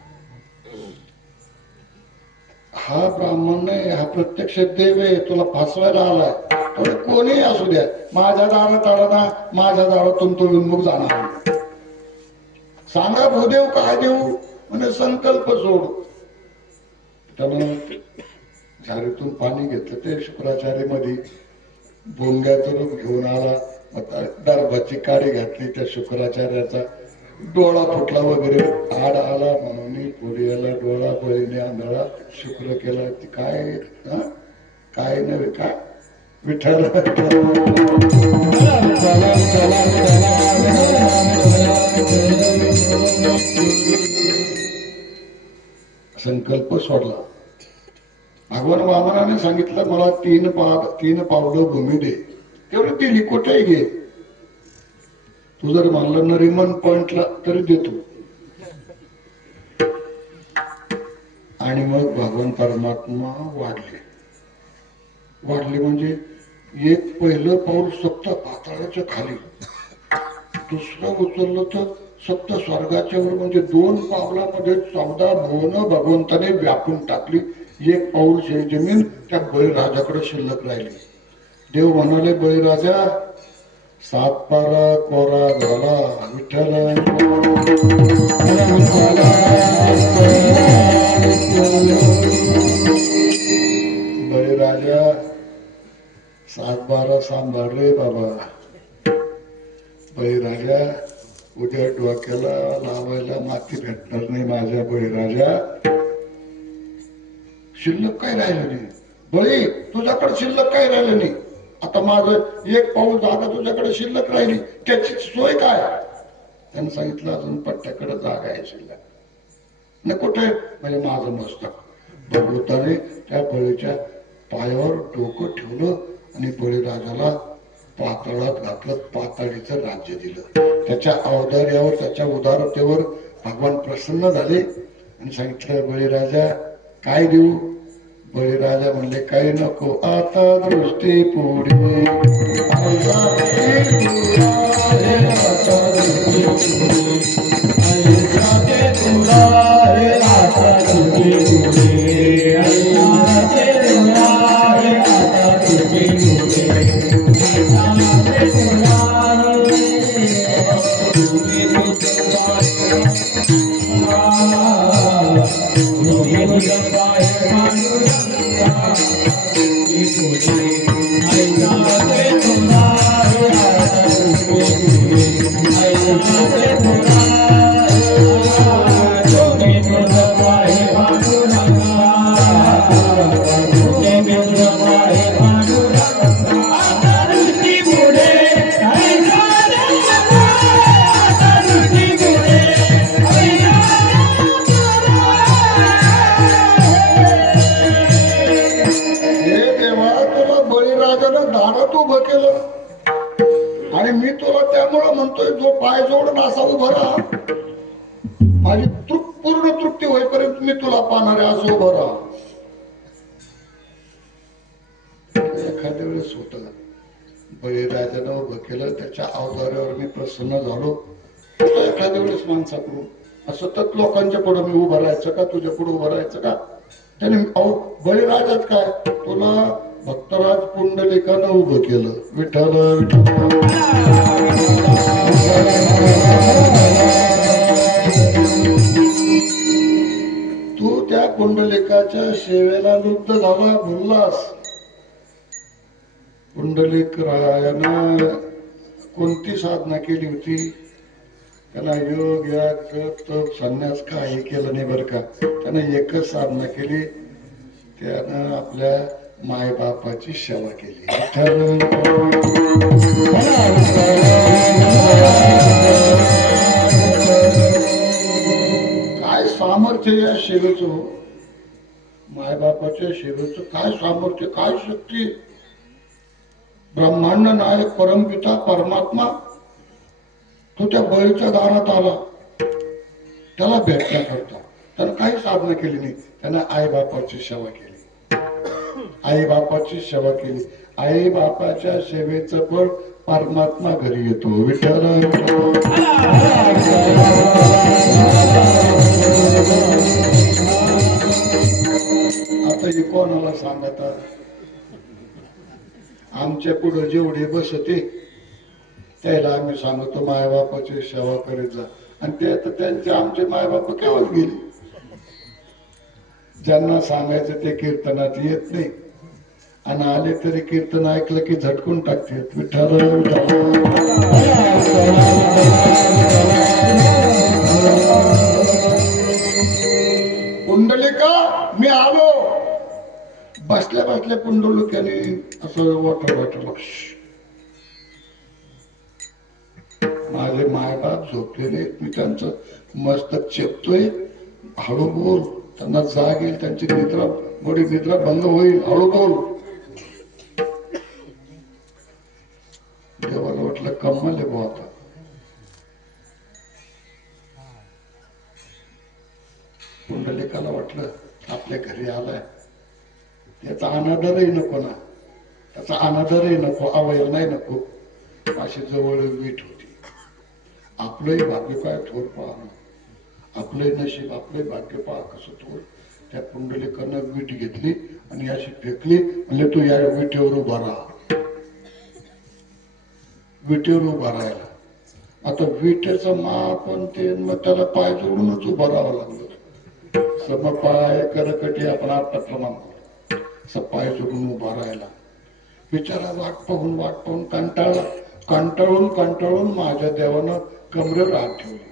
हा ब्राह्मण नाही, हा प्रत्यक्ष देव आहे, तुला फसवायला आलाय. तो कोणी असू द्या, माझ्या दारात आला ना, माझ्या दारातून तो विन्मुख जाणार नाही. सांगा भूदेव काय देऊ, म्हणजे संकल्प सोड. त्यानं झारीतून पाणी घेतलं, ते शुक्राचार्य मध्ये भोंग्याचं रूप घेऊन आला. दरबाची काडी घातली, त्या शुक्राचार्याचा डोळा फुटला वगैरे, आड आला म्हणून पुढे आला डोळा, बळीने आंधळा, शुक्र केला. ती काय काय नव्हे काय विठ्ठल. संकल्प सोडला. भगवान वामनाने सांगितलं, मला तीन पावलं भूमी दे. तेवढी दिली, कुठेही घे. तू जर म्हणलं नरिमन पॉइंटला तरी देतो. आणि मग भगवान परमात्मा वाढले म्हणजे एक पहिलं पाऊल सप्त पाताळाच्या खाली, दुसरं उचललं तर सप्त स्वर्गाच्या वर, म्हणजे 2 पावलामध्ये 14 भुवन भगवंताने व्यापून टाकली. एक पाऊल जमीन त्या बळीराजाकडे शिल्लक राहिली. देव म्हणाले, बळीराजा 7 पारा कोरा झाला. विठ्ठल बळीराजा 7 बारा सांभाळ रे बाबा. बळीराजा उद्या डोक्याला लावायला माती भेटणार नाही माझ्या बळीराजा. शिल्लक काय राहिलं नाही बळी, तुझ्याकडे शिल्लक काय राहिलं नाही. आता माझं एक पाऊल जागा तुझ्याकडे शिल्लक राहिली, त्याची सोय काय. त्यानं सांगितलं, अजून पट्ट्याकडे जागा आहे शिल्लक. न कुठे, म्हणजे माझं मस्तक. भगवताने त्या बळीच्या पायावर डोकं ठेवलं आणि बळीराजाला पाताळात घातलं, पाताळीचं राज्य दिलं. त्याच्या औदार्यावर, त्याच्या उदारतेवर भगवान प्रसन्न झाले आणि सांगितलं, बळीराजा काय देऊ. बळीराजा म्हणले, काही नको, आता दृष्टी पुढे. आणि मी तुला त्यामुळं म्हणतोय, जो पाय जोडून असा उभा राहा, माझी पूर्ण तृप्ती होईपर्यंत मी तुला पाहणार आहे, असं उभं राहा. एखाद्या वेळेस होत बळीराजानं उभं केलं, त्याच्या अवतारावर मी प्रसन्न झालो. एखाद्या वेळेस माणसाकडून सतत लोकांच्या पुढे मी उभं राहायचं का, तुझ्या पुढे उभं राहायचं का. त्याने बळीराजाच काय, तुला भक्तराज पुंडलिकानं उभं केलं. विठ्ठल तू त्या पुंडलिकाच्या सेवेला लुब्ध झाला, भुललास. पुंडलिक रायानं कोणती साधना केली होती. त्यांना योग याग जप तप संन्यास काही केलं नाही बरं का. त्यानं एकच साधना केली, त्यानं आपल्या माय बापाची सेवा केली. काय सामर्थ्य या सेवेचं, माय बापाच्या सेवेचं काय सामर्थ्य, काय शक्ती. ब्रह्मांड नायक परमपिता परमात्मा तो त्या बळीच्या दारात आला, त्याला भेटण्याकरता. त्यानं काही साधना केली नाही, त्यानं आई बापाची सेवा केली. आई बापाची सेवा केली. आई बापाच्या सेवेचं फळ परमात्मा घरी येतो. विठ्ठल आता हे कोणाला सांगत आमच्या पुढे जेवढे बसते त्याला आम्ही सांगतो मायबापाची सेवा करीत जा. आणि ते तर त्यांचे आमचे मायबाप केव्हाच गेले. ज्यांना सांगायचं ते कीर्तनात येत नाही आणि आले तरी कीर्तन ऐकलं की झटकून टाकतात. विठ्ठल पुंडलिका मी आलो. बसल्या बसल्या पुंडलिकाने असं वाटलं माझे मायबाप झोपलेले. मी त्यांचं मस्तक चेपतोय. हळू बोल, त्यांना जाग येईल, त्यांची निद्रा मोठी निद्रा भंग होईल. हळू बोल. देवाला वाटलं कम्मल आहे बुवा. आता पुंडलिकाला वाटलं आपल्या घरी आलाय, त्याचा अनादरही नको ना, त्याचा अनादरही नको, अवयल नाही नको. अशी जवळ वीट होती. आपलंही भाग्य काय थोर पहा, आपलंही नशीब, आपलंही भाग्य पहा कसं थोर. त्या पुंडलिकानं वीट घेतली आणि अशी फेकली. म्हणजे तू या विटेवर उभा राहा. विटेवर उभा राहायला. आता विटेचं माप ते मग त्याला पाय जोडूनच उभं राहावं लागलं. समपाय करकटी आपण आता प्रमाण पाय जोडून उभा राहायला. बिचारा वाट पाहून कंटाळून माझ्या देवानं कमरेवर हात ठेवले.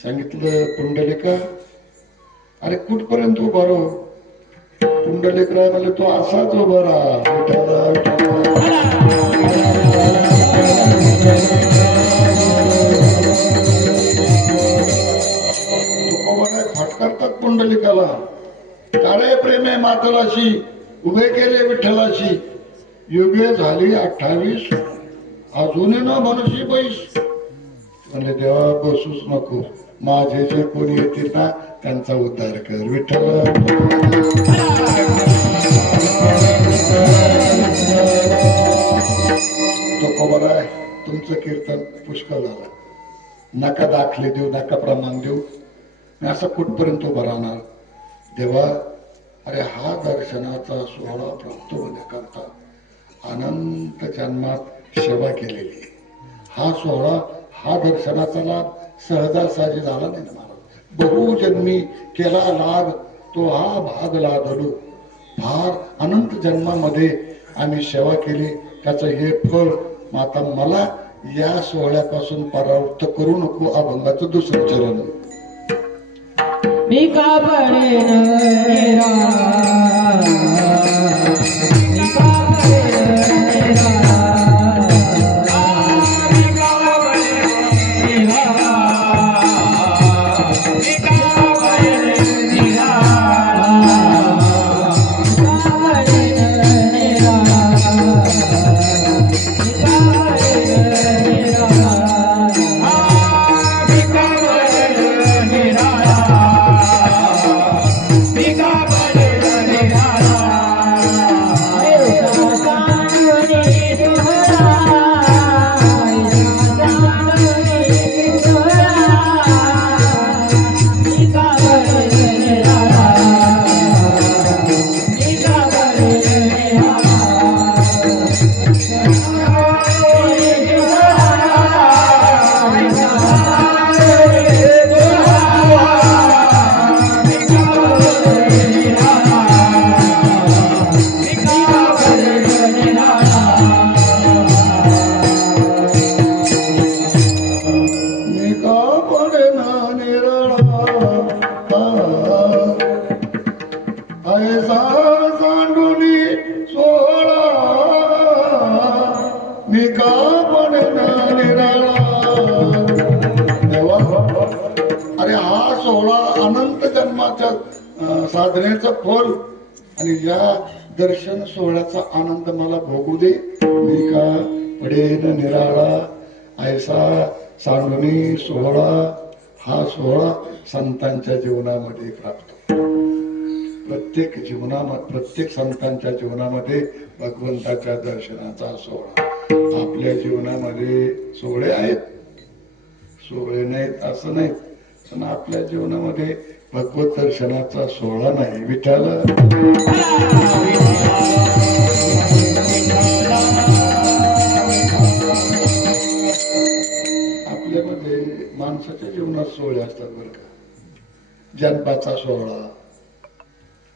सांगितलं पुंडलिका अरे कुठपर्यंत उभा राहू. पुंडलिकराय म्हणले तू असाच उभा राहा. फटकारतात पुंडलिकाला. काळे प्रेम आहे मातलाशी, उभे केले विठ्ठलाशी. युगे झाली 28, अजून न मनुष्य बैस. म्हणजे देवा बसूच नको, माझे जे कोणी येतील ना त्यांचा उद्धार कर. विठ्ठल तो खबर आहे. तुमचं कीर्तन पुष्कळ झालं. नका दाखले देऊ, नका प्रमाण देऊ. मी असं कुठपर्यंत उभं राहणार. देवा अरे हा दर्शनाचा सोहळा प्राप्त होण्याकरता अनंत जन्मात सेवा केलेली. हा सोहळा, हा दर्शनाचा लाभ सहजासहजी झाला नाही ना महाराज. बहुजन्मी केला लाभ तो हा भाग लादलो. फार अनंत जन्मामध्ये आम्ही सेवा केली, त्याचं हे फळ. माता मला या सोहळ्यापासून परावृत्त करू नको. अभंगाचं दुसरं चरण. मी का पडेन निराळा, मी का पडेन निराळा, मी का पडेन निराळा, मी का पडेन निराळा, मी का पडेन निराळा, मी का पडेन निराळा. अरे हा सोहळा अनंत जन्माच्या साधनेचं फल आणि या दर्शन सोहळ्याचा आनंद मला भोगू दे. मी का पडेन निराळा. ऐसा सांडुनी सोहळा, हा सोहळा संतांच्या जीवनामध्ये प्राप्त. प्रत्येक जीवनामध्ये प्रत्येक संतांच्या जीवनामध्ये भगवंताच्या दर्शनाचा सोहळा. आपल्या जीवनामध्ये सोहळे आहेत, सोहळे नाहीत असं नाही, पण आपल्या जीवनामध्ये भगवत दर्शनाचा सोहळा नाही. विठ्ठल आपल्यामध्ये माणसाच्या जीवनात सोहळे असतात बरं का. जन्माचा सोहळा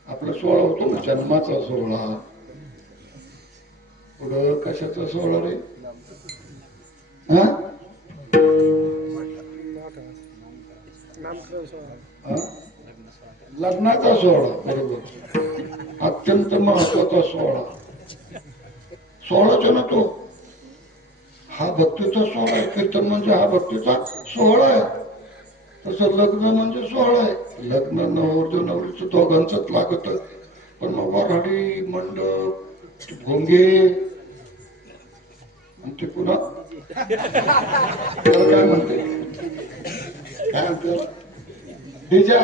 आपला सोहळा होतो ना, जन्माचा सोहळा. पुढं कशाचा सोहळा रे? हा? लग्नाचा सोहळा. बरोबर, अत्यंत महत्वाचा सोहळा. सोहळाच ना तो. हा भक्तीचा सोहळा आहे. कीर्तन म्हणजे हा भक्तीचा सोहळा आहे. तसं लग्न म्हणजे सोहळा आहे. लग्न नवरदेव नवरीचं दोघांचंच लागत, पण मग वऱ्हाडी, मंडप, भोंगे आणि ते पुन्हा काय म्हणते, काय म्हणते, डीजा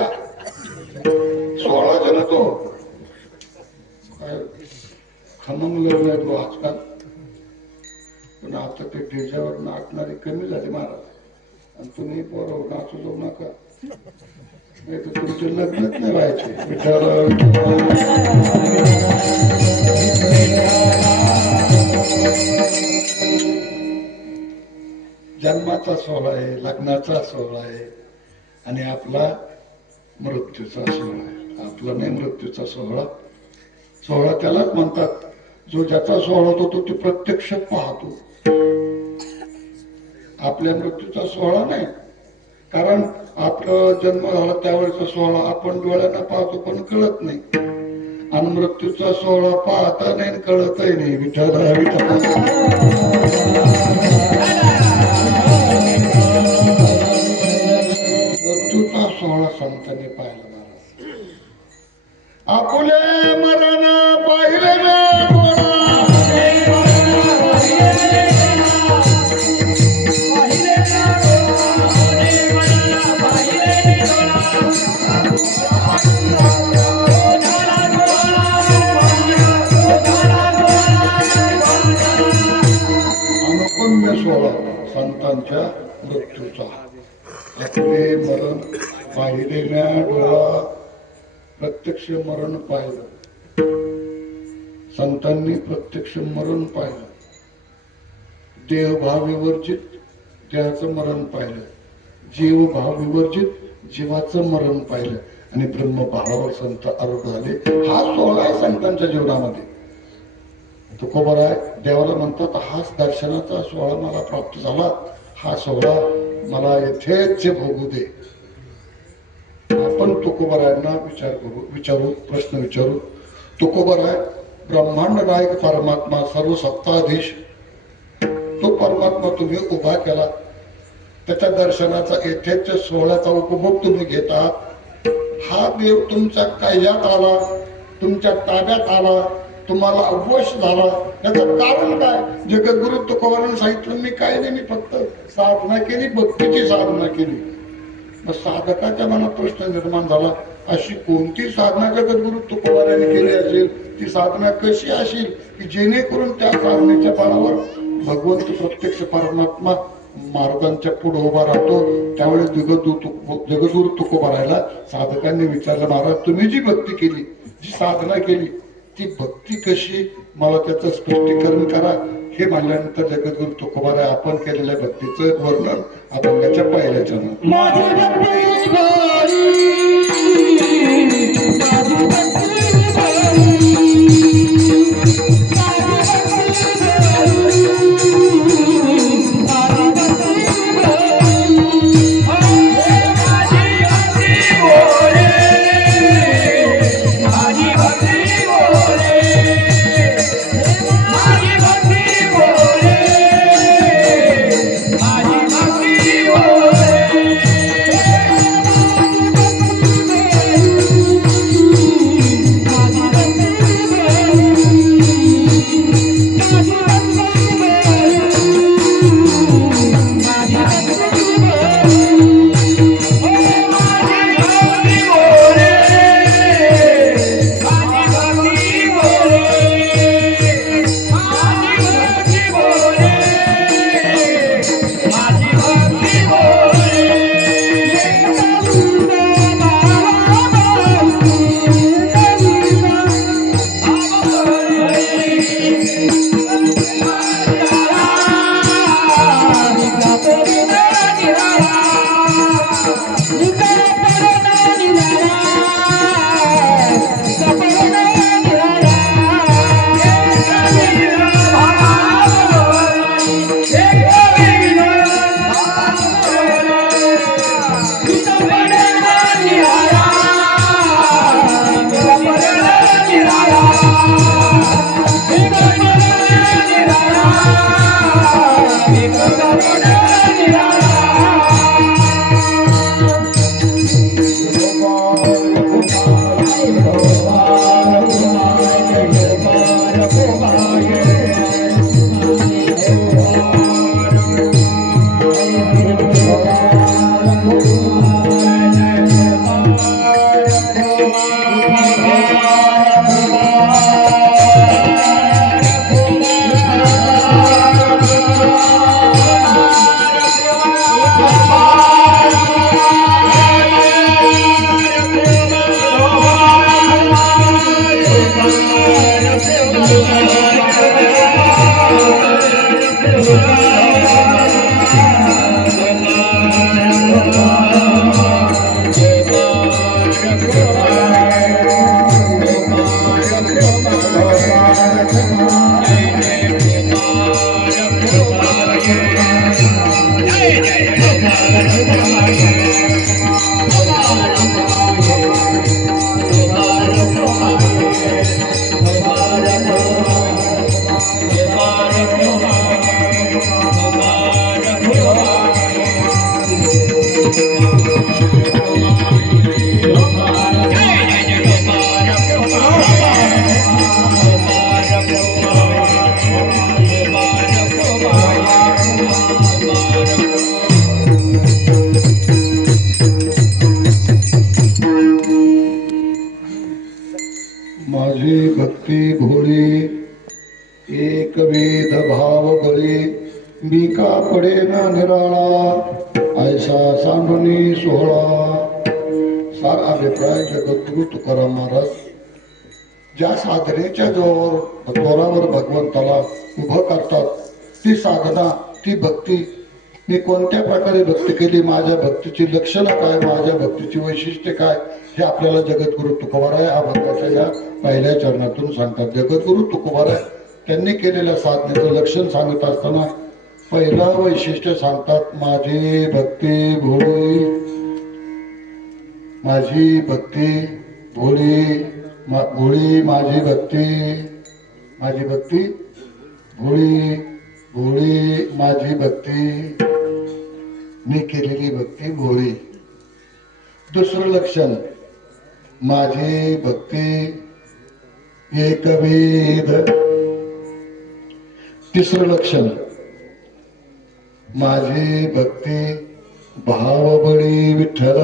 सोहळाच ना तो. काय खमंग लग्न आहे तो आजकाल. पण आता ते डीजावर नाचणारे कमी झाले महाराज. आणि तुम्ही पोरं नाचू जाऊ नका, नाही तर तुमचे लग्नच नाही व्हायचे. जन्माचा सोहळा आहे, लग्नाचा सोहळा आहे, आणि आपला मृत्यूचा सोहळा आहे. आपला नाही मृत्यूचा सोहळा. सोहळा त्यालाच म्हणतात जो ज्याचा सोहळा होतो तो ते प्रत्यक्ष पाहतो. आपल्या मृत्यूचा सोहळा नाही, कारण आपला जन्म झाला त्यावेळेचा सोहळा आपण डोळ्यांना पाहतो पण कळत नाही, आणि मृत्यूचा सोहळा पाहता नाही कळतही नाही. विठ्ठल मृत्यूचा सोहळा संतांनी पाहिला महाराज. आपुले मरण पाहिले ना सोहळा संतांच्या मृत्यूचा. आपले मरण पाहिले ना डोळा, प्रत्यक्ष मरण पाहिलं. संतांनी प्रत्यक्ष मरण पाहिलं. देहभाव विवर्जित देहाचं मरण पाहिलं. जीवभाव विवर्जित जीवाचं मरण पाहिलं. आणि ब्रह्मभावावर संत आरूढ झाले. हा सोहळा आहे संतांच्या जीवनामध्ये. तुकोबा आहे देवाला म्हणतात, हाच दर्शनाचा सोहळा मला प्राप्त झाला. हा सोहळा मला येथेच भोगू दे. आपण तुकोबारायांना विचारू प्रश्न विचारू. तुकोबाराय ब्रह्मांड नायक परमात्मा, सर्व सत्ताधीश, तो परमात्मा तुम्ही उभा केला. त्याच्या दर्शनाचा येथेच सोहळ्याचा उपभोग तुम्ही घेता. हा देव तुमच्या कायद्यात आला, तुमच्या ताब्यात आला, तुम्हाला अवश झाला. याचं कारण काय? जगद्गुरु तुकोबारांनी सांगितलं, मी काय नाही, मी फक्त साधना केली, भक्तीची साधना केली. मग साधकाच्या मनात प्रश्न निर्माण झाला, अशी कोणती साधना जगद्गुरु तुकोबारांनी केली असेल, ती साधना कशी असेल की जेणेकरून त्या साधनेच्या बळावर भगवंत प्रत्यक्ष परमात्मा मार्गांच्या पुढे उभा राहतो. त्यावेळेस जगद्गुरु तुकोबारायला साधकांनी विचारलं, महाराज तुम्ही जी भक्ती केली, जी साधना केली, ती भक्ती कशी, मला त्याचं स्पष्टीकरण करा. हे म्हणल्यानंतर जगद्गुरु तुकोबाराय आपण केलेल्या भक्तीचं वर्णन अभंगाच्या पहिल्याच्या मी का पडेन निराळा ऐसा सांडुनी सोहळा. सार अभिप्राय जगद्गुरु तुकाराम महाराज ज्या साधनेच्या जोरावर भगवंताला उभं करतात, ती साधना, ती भक्ती, मी कोणत्या प्रकारे भक्ती केली, माझ्या भक्तीची लक्षणं काय, माझ्या भक्तीची वैशिष्ट्य काय, हे आपल्याला जगद्गुरु तुकोबाराय अभंगाच्या या पहिल्या चरणातून सांगतात. जगद्गुरु तुकोबाराय त्यांनी केलेल्या साधनेचं लक्षण सांगत असताना पहिलं वैशिष्ट्य सांगतात, माझी भक्ती भोळी, माझी भक्ती भोळी, भोळी माझी भक्ती, माझी भक्ती भोळी, भोळी माझी भक्ती, मी केलेली भक्ती भोळी. दुसरं लक्षण, माझी भक्ती एकविध. तिसरं लक्षण, माझी भक्ती भावबळी विठ्ठल.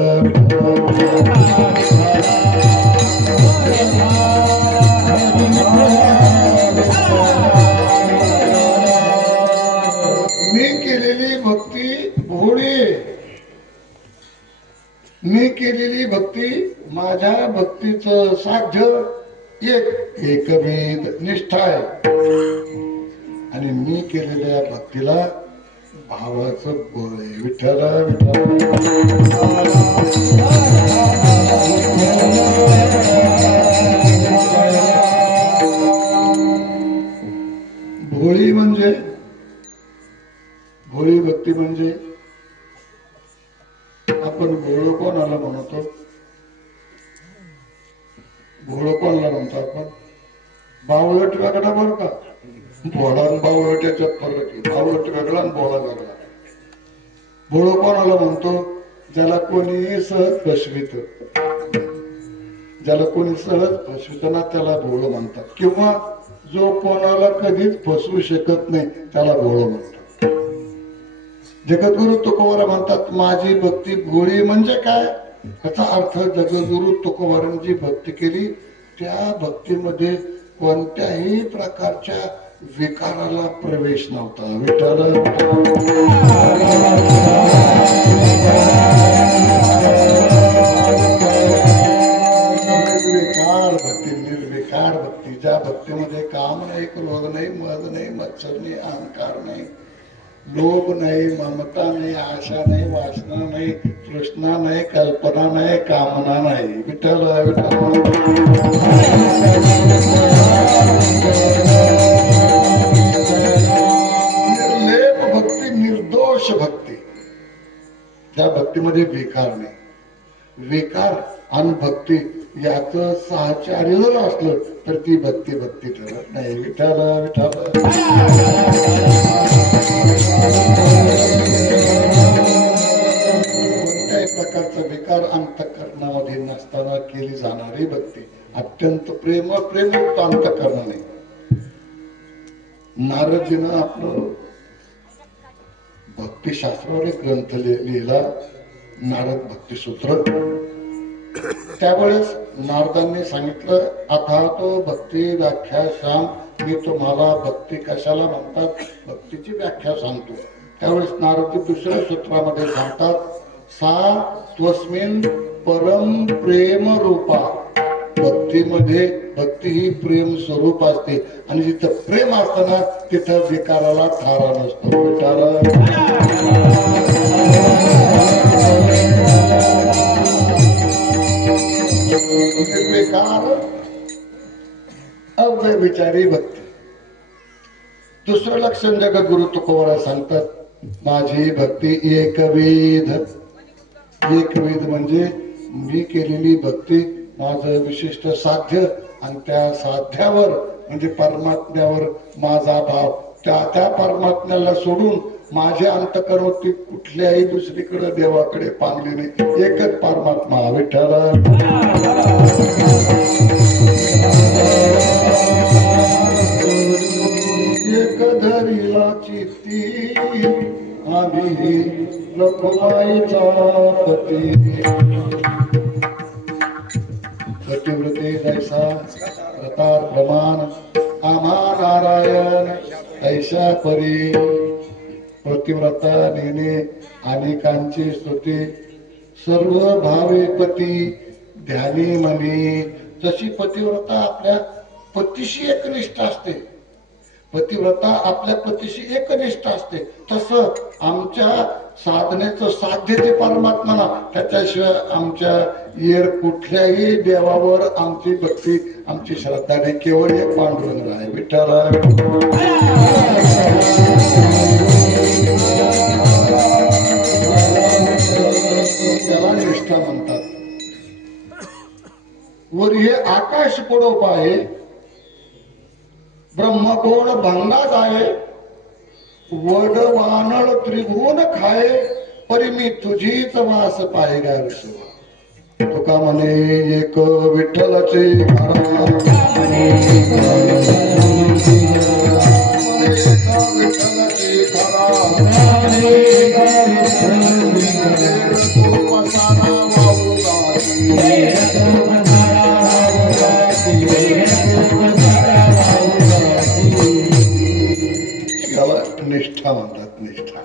मी केलेली भक्ती भोळी, मी केलेली भक्ती, माझ्या भक्तीचं साध्य एकविध निष्ठा आहे, आणि मी केलेल्या भक्तीला भावाचं बळ आहे. विठ्ठल भोळी म्हणजे, भोळी भक्ती म्हणजे, आपण भोळ कोणाला म्हणतो, भोळ कोणाला म्हणतो आपण, बावळट वेगळा बरं का, भोळा आणि बावळट याच्यात फरक आहे. बावळट वेगळा आणि भोळा वेगळा. भोळ कोणाला म्हणतो, ज्याला कोणी सहज फसवित, ज्याला कोणी सहज फसवित ना त्याला भोळ म्हणतात, किंवा जो कोणाला कधीच फसवू शकत नाही त्याला भोळ म्हणतात. जगद्गुरु तुकोबारा म्हणतात, माझी भक्ती भोळी म्हणजे काय, याचा अर्थ जगद्गुरु तुकोबारांची भक्ती केली, त्या भक्तीमध्ये कोणत्याही प्रकारच्या विकाराला प्रवेश नव्हता. विठ्ठल निर्विकार भक्ती, निर्विकार भक्ती, ज्या भक्तीमध्ये काम नाही, क्रोध नाही, मद नाही, मत्सर नाही, अहंकार नाही, लोभ नाही, ममता नाही, आशा नाही, वासना नाही, तृष्णा नाही, कल्पना नाही, कामना नाही. विठ्ठल निर्लेप भक्ती, निर्दोष भक्ती, त्या भक्तीमध्ये विकार नाही. विकार आणि भक्ती याच साहचर्य जर असलं तर ती भक्ती भक्ती ठरत नाही. विठ्ठल विठ्ठल कोणत्याही प्रकारचा विकार अंतःकरणामध्ये नसताना केली जाणारी भक्ती अत्यंत प्रेमयुक्त अंतःकरणाने. नारदजीनं आपलं भक्तिशास्त्रावर एक ग्रंथ लिहिला, नारद भक्तिसूत्र. त्यावेळेस नारदांनी सांगितलं, आता तो भक्ती व्याख्या सांग, मी तुम्हाला भक्ती कशाला म्हणतात भक्तीची व्याख्या सांगतो. त्यावेळेस नारद दुसऱ्या सूत्रामध्ये सांगतात, सा त्वस्मिन् परम प्रेम रूपा. भक्तीमध्ये, भक्ती ही प्रेम स्वरूप असते, आणि जिथं प्रेम असताना तिथं विकाराला थारा नसतो. निर्विकार अव्यभिचारी भक्ती. दुसरं लक्षण जगद्गुरु तुकोबारा सांगतात, माझी भक्ती एकविध. एकविध म्हणजे मी केलेली भक्ती माझं विशिष्ट साध्य, आणि त्या साध्यावर म्हणजे परमात्म्यावर माझा भाव, त्या परमात्म्याला सोडून माझे अंतःकरण कुठल्याही दुसरीकडे देवाकडे पांगले नाही. एकच परमात्मा विठ्ठल. एक धरिला चित्ती आम्ही रखुमाईचा पती. पतिव्रते जैसा रतार प्रमाण आम्हा नारायण ऐशा परी. पतिव्रता नेणे अनेकांची स्तुती सर्व भावे पती ध्यानी मनी. जशी पतिव्रता आपल्या पतीशी एकनिष्ठ असते, पतिव्रता आपल्या पतीशी एकनिष्ठ असते, तसं आमच्या साधनेचं साध्य ते परमात्माला. त्याच्याशिवाय आमच्या येर कुठल्याही देवावर आमची भक्ती आमची श्रद्धा नाही. केवळ एक पांडुरंग आहे विठ्ठल. त्याला निष्ठा म्हणतात. वर हे आकाश पडोप आहे, ब्रह्मकोण भंगा जाये, वड वानळ त्रिभुवन खाये, परी मी तुझीच वास पाय गा विश्वा. तुका म्हणे एक विठ्ठलाचे निष्ठा म्हणतात. निष्ठा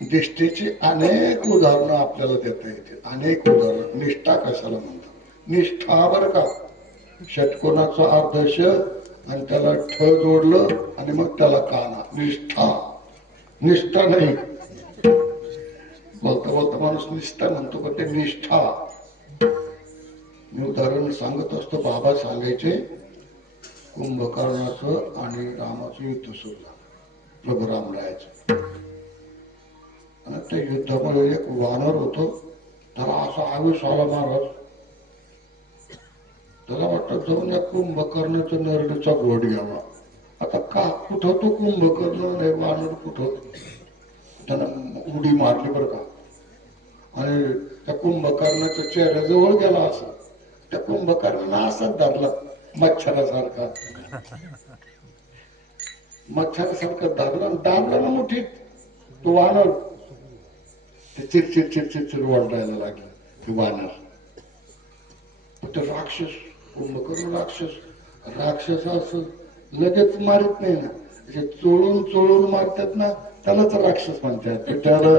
निष्ठेची अनेक उदाहरणं आपल्याला देता येतील. अनेक उदाहरण. निष्ठा कशाला म्हणतात? निष्ठा बर का, षटकोनाचा अर्ध श आणि त्याला ठ जोडलं आणि मग त्याला काना. निष्ठा. निष्ठा नाही बोलता बोलता माणूस निष्ठा म्हणतो, पण ते निष्ठा. मी उदाहरण सांगत असतो. बाबा सांगायचे कुंभकर्णाचं आणि रामाचं युद्ध सुरू झालं, प्रभू रामरायाचं. आणि त्या युद्धामध्ये एक वानर होतो, त्याला असा आयुष आला महाराज. त्याला वाटत जाऊन या कुंभकर्णाच्या नरडीचा घोट घ्यावा. आता का कुठं तो कुंभकर्ण नाही, वानर कुठं. त्यानं उडी मारली बरं का, आणि त्या कुंभकर्णाच्या चेहऱ्याजवळ गेला. असं त्या कुंभकर्णानं असाच धरला मच्छरासारखा. मच्छरासारखा धरला दाबला ना मुठीत. तो वानर ते चिरचिर चिरचिर चिर वळायला लागला. ते वानर ते राक्षस, कुंभकर्ण राक्षस. राक्षस असं लगेच मारित नाही ना, जे चोळून चोळून मारतात ना, त्यालाच राक्षस म्हणतात. त्याला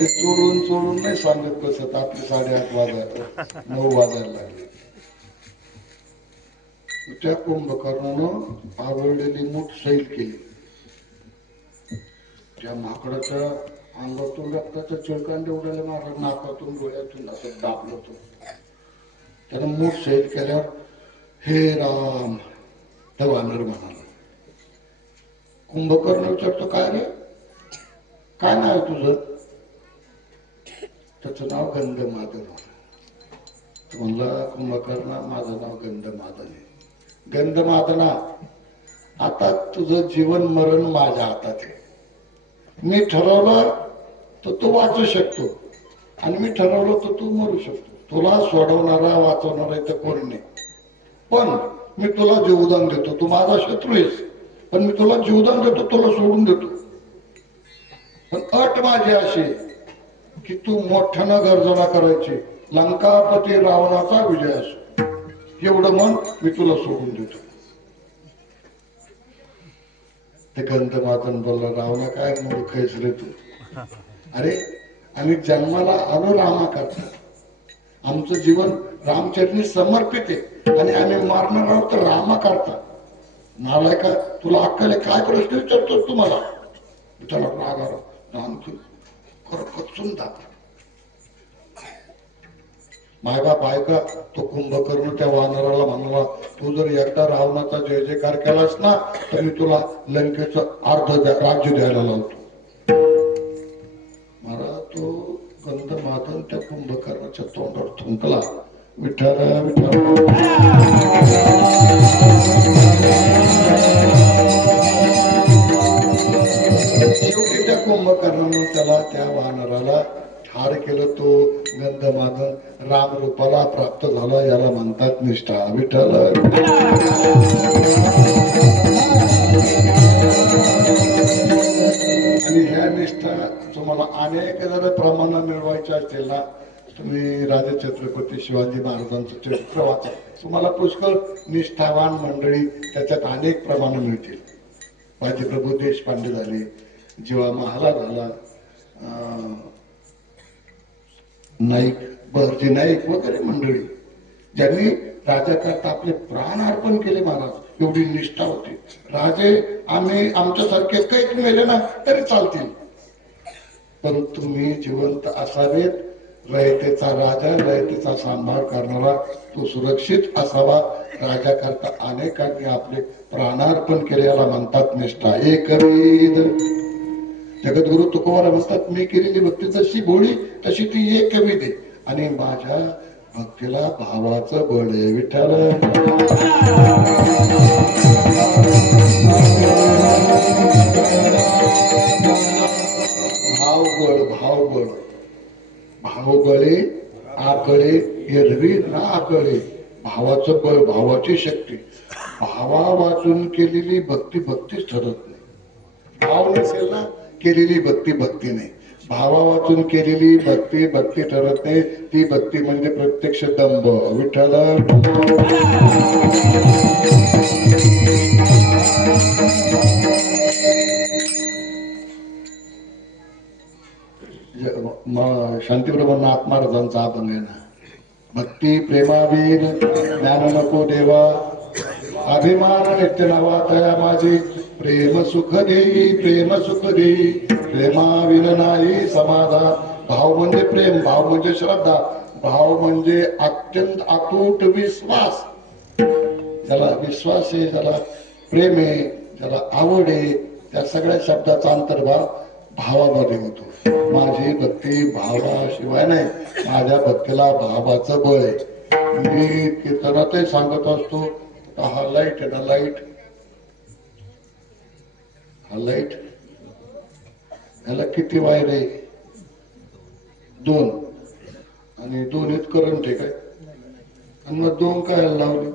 ते चोळून चोळून नाही सांगत कसं. आपले 8:30 वाजायला 9 वाजायला लागले. त्या कुंभकर्णानं आवडलेली मूठ सैल केली. त्या माकडाच्या अंगातून रक्ताचं चिळकांडे उडाले महाराज, नाकातून डोळ्यातून असं दाबलं होतं. त्यानं मूठ सैल केल्यावर हे राम त्या वानर म्हणाला. कुंभकर्ण विचारतो काय रे, काय नाव आहे तुझं? त्याचं नाव गंधमादन. म्हणला कुंभकर्ण माझं नाव गंधमादन आहे. गंधमादना, आता तुझं जीवन मरण माझ्या हातात आहे. मी ठरवलं तर तू वाचू शकतो आणि मी ठरवलं तर तू मरू शकतो. तुला सोडवणारा वाचवणारा इथं कोण नाही. पण मी तुला जीवदान देतो. तू माझा शत्रू आहेस, पण मी तुला जीवदान देतो, तुला सोडून देतो. पण अट माझी अशी की तू मोठ्यानं गर्जना करायची, लंकापती रावणाचा विजय असो, एवढं मन मी तुला सोडून देतो. ते गंधमादन बोलला, रावणा काय मूर्ख आहेस रे तू. अरे आम्ही जन्माला आलो रामा करता, आमचं जीवन रामचरणी समर्पित आहे आणि आम्ही मारणार आहोत तर रामा करता. नालायका, तुला अक्कल आहे? काय प्रश्न विचारतो तुम्हाला? त्याला राग आला. कचून टाक. मायबाप ऐका. तो कुंभकर्ण त्या वानराला म्हणाला, तू जर एकदा रावणाचा जय जयकार केलास ना, तर मी तुला लंकेचं अर्ध राज्य द्यायला लावतो. महाराज तो गंधमादन त्या कुंभकर्णाच्या तोंडावर थुंकला. विठ्ठल विठ्ठल. शेवटी त्या कुंभकर्णानं त्याला त्या वानराला ठार केलं. तो गंधमादन राम रूपाला प्राप्त झाला. याला म्हणतात निष्ठा. विठ्ठल. आणि ह्या निष्ठा तुम्हाला अनेक जर प्रमाण मिळवायच्या असतील ना, तुम्ही राजे छत्रपती शिवाजी महाराजांचं चरित्र वाचा, तुम्हाला पुष्कळ निष्ठावान मंडळी त्याच्यात अनेक प्रमाणे मिळतील. बाजीप्रभू देशपांडे झाले, जेव्हा महाला झाला, नाईक बहरजी नाईक वगैरे मंडळी ज्यांनी राजाकरता आपले प्राण अर्पण केले. महाराज एवढी निष्ठा होती. राजे आम्ही आमच्यासारखे काही मेले ना तरी चालतील, पण तुम्ही जिवंत असावेत. रयतेचा राजा, रयतेचा सांभाळ करणारा तो सुरक्षित असावा. राजाकरता अनेकांनी आपले प्राणार्पण केले, याला म्हणतात निष्ठा. एकविध जगद्गुरु तुकोबाराय म्हणतात, मी केलेली भक्ती जशी भोळी तशी ती एकविध आहे, आणि माझ्या भक्तीला भावाचं बळ आहे. विठ्ठल भावबळ, भावबळ, भावबळे आकळे एरवी ना आकळे. भावाचं बळ, भावाची शक्ती. भावा वाचून केलेली भक्ती भक्तीच ठरत नाही. भाव नसेल ना केलेली भक्ती भक्ती नाही. भावा वाचून केलेली भक्ती भक्ती ठरत नाही. ती भक्ती म्हणजे प्रत्यक्ष दंभ. विठ्ठल शांतीप्रभूंना महाराजांचा अभंग आहे ना, भक्ती प्रेमावीर ज्ञान नको देवा, अभिमान नित्य नवा तया माझी, प्रेम सुख देई, प्रेम सुख देई, प्रेमाविन नाही समाधान. भाव म्हणजे प्रेम, भाव म्हणजे श्रद्धा, भाव म्हणजे अत्यंत अतूट विश्वास. ज्याला विश्वास आहे, ज्याला प्रेम आहे, ज्याला आवड आहे, त्या सगळ्या शब्दाचा अंतर्भाव भावामध्ये होतो. माझी भक्ती भावाशिवाय नाही, माझ्या भक्तीला भावाचं बळ आहे. मी कीर्तनातही सांगत असतो, हा लाईट आहे ना, लाईट, हा लाईट, ह्याला किती वायर आहे? 2, आणि 2 करंट आहे काय? आणि मग 2 काय लावले?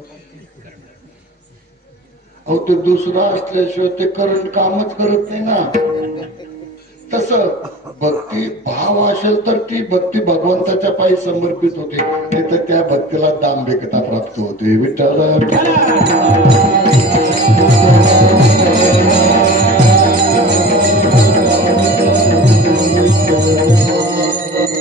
अहो ते दुसरा असल्याशिवाय ते करंट कामच करत नाही ना. तस भक्ती भाव असेल तर ती भक्ती भगवंताच्या पायी समर्पित होते, नाही तर त्या भक्तीला दांभिकता प्राप्त होते. विठ्ठल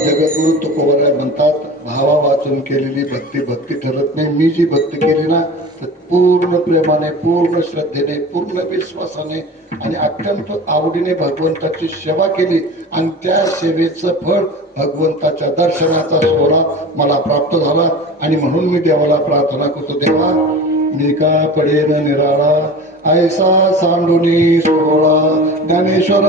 जगद्गुरु तुकोबाराय म्हणतात, भावा वाचून केलेली भक्ती भक्ती ठरत नाही. मी जी भक्ती केली ना तर पूर्ण प्रेमाने, पूर्ण श्रद्धेने, पूर्ण विश्वासाने आणि अत्यंत आवडीने भगवंताची सेवा केली, आणि त्या सेवेचं फळ भगवंताच्या दर्शनाचा सोहळा मला प्राप्त झाला. आणि म्हणून मी देवाला प्रार्थना करतो, देवा मी का पडेन निराळा, ऐसा सांडुनी सोहळा ज्ञानेश्वर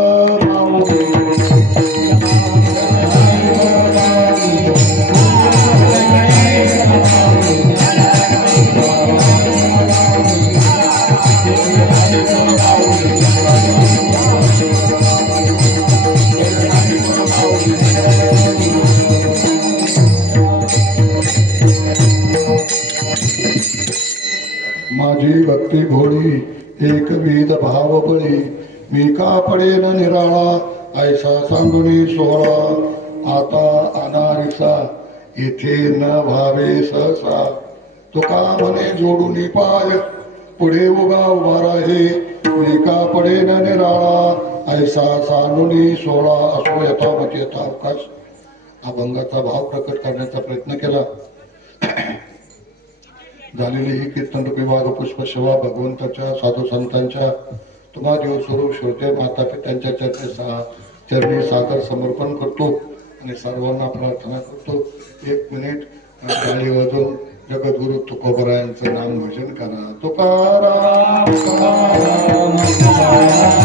माझी भक्ती भोळी एकविध भाव बळी, मी का पडेन निराळा, ऐसा सांगुनी सोहळा. आता अनारिसा इथे न भावे सहसा, तुका म्हणे जोडून पाय, पुढे उगा उभा राहे, मी का पडेन निराळा, ऐसा सांगुनी सोहळा. असो यथामती यथा अवकाश अभंगाचा भाव प्रकट करण्याचा प्रयत्न केला. झालेली ही कीर्तन रूपी पुष्प सेवा भगवंताच्या साधू संतांच्या तुम्हा देव स्वरूप श्रोते माता पित्यांच्या चरणी सादर समर्पण करतो आणि सर्वांना प्रार्थना करतो. 1 मिनिट टाळी वाजवून जगद्गुरु तुकोबारायांचं नाम भजन करा. तुकाराम तुकाराम तुकाराम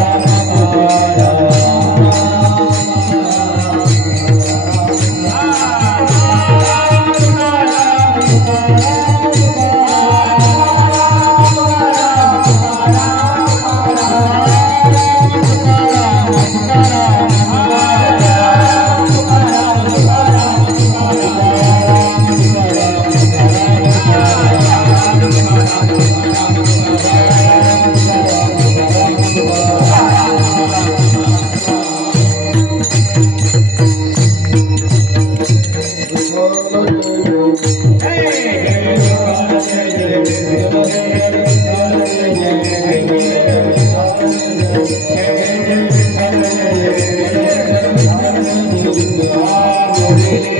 जय जय विठ्ठल जय जय विठ्ठल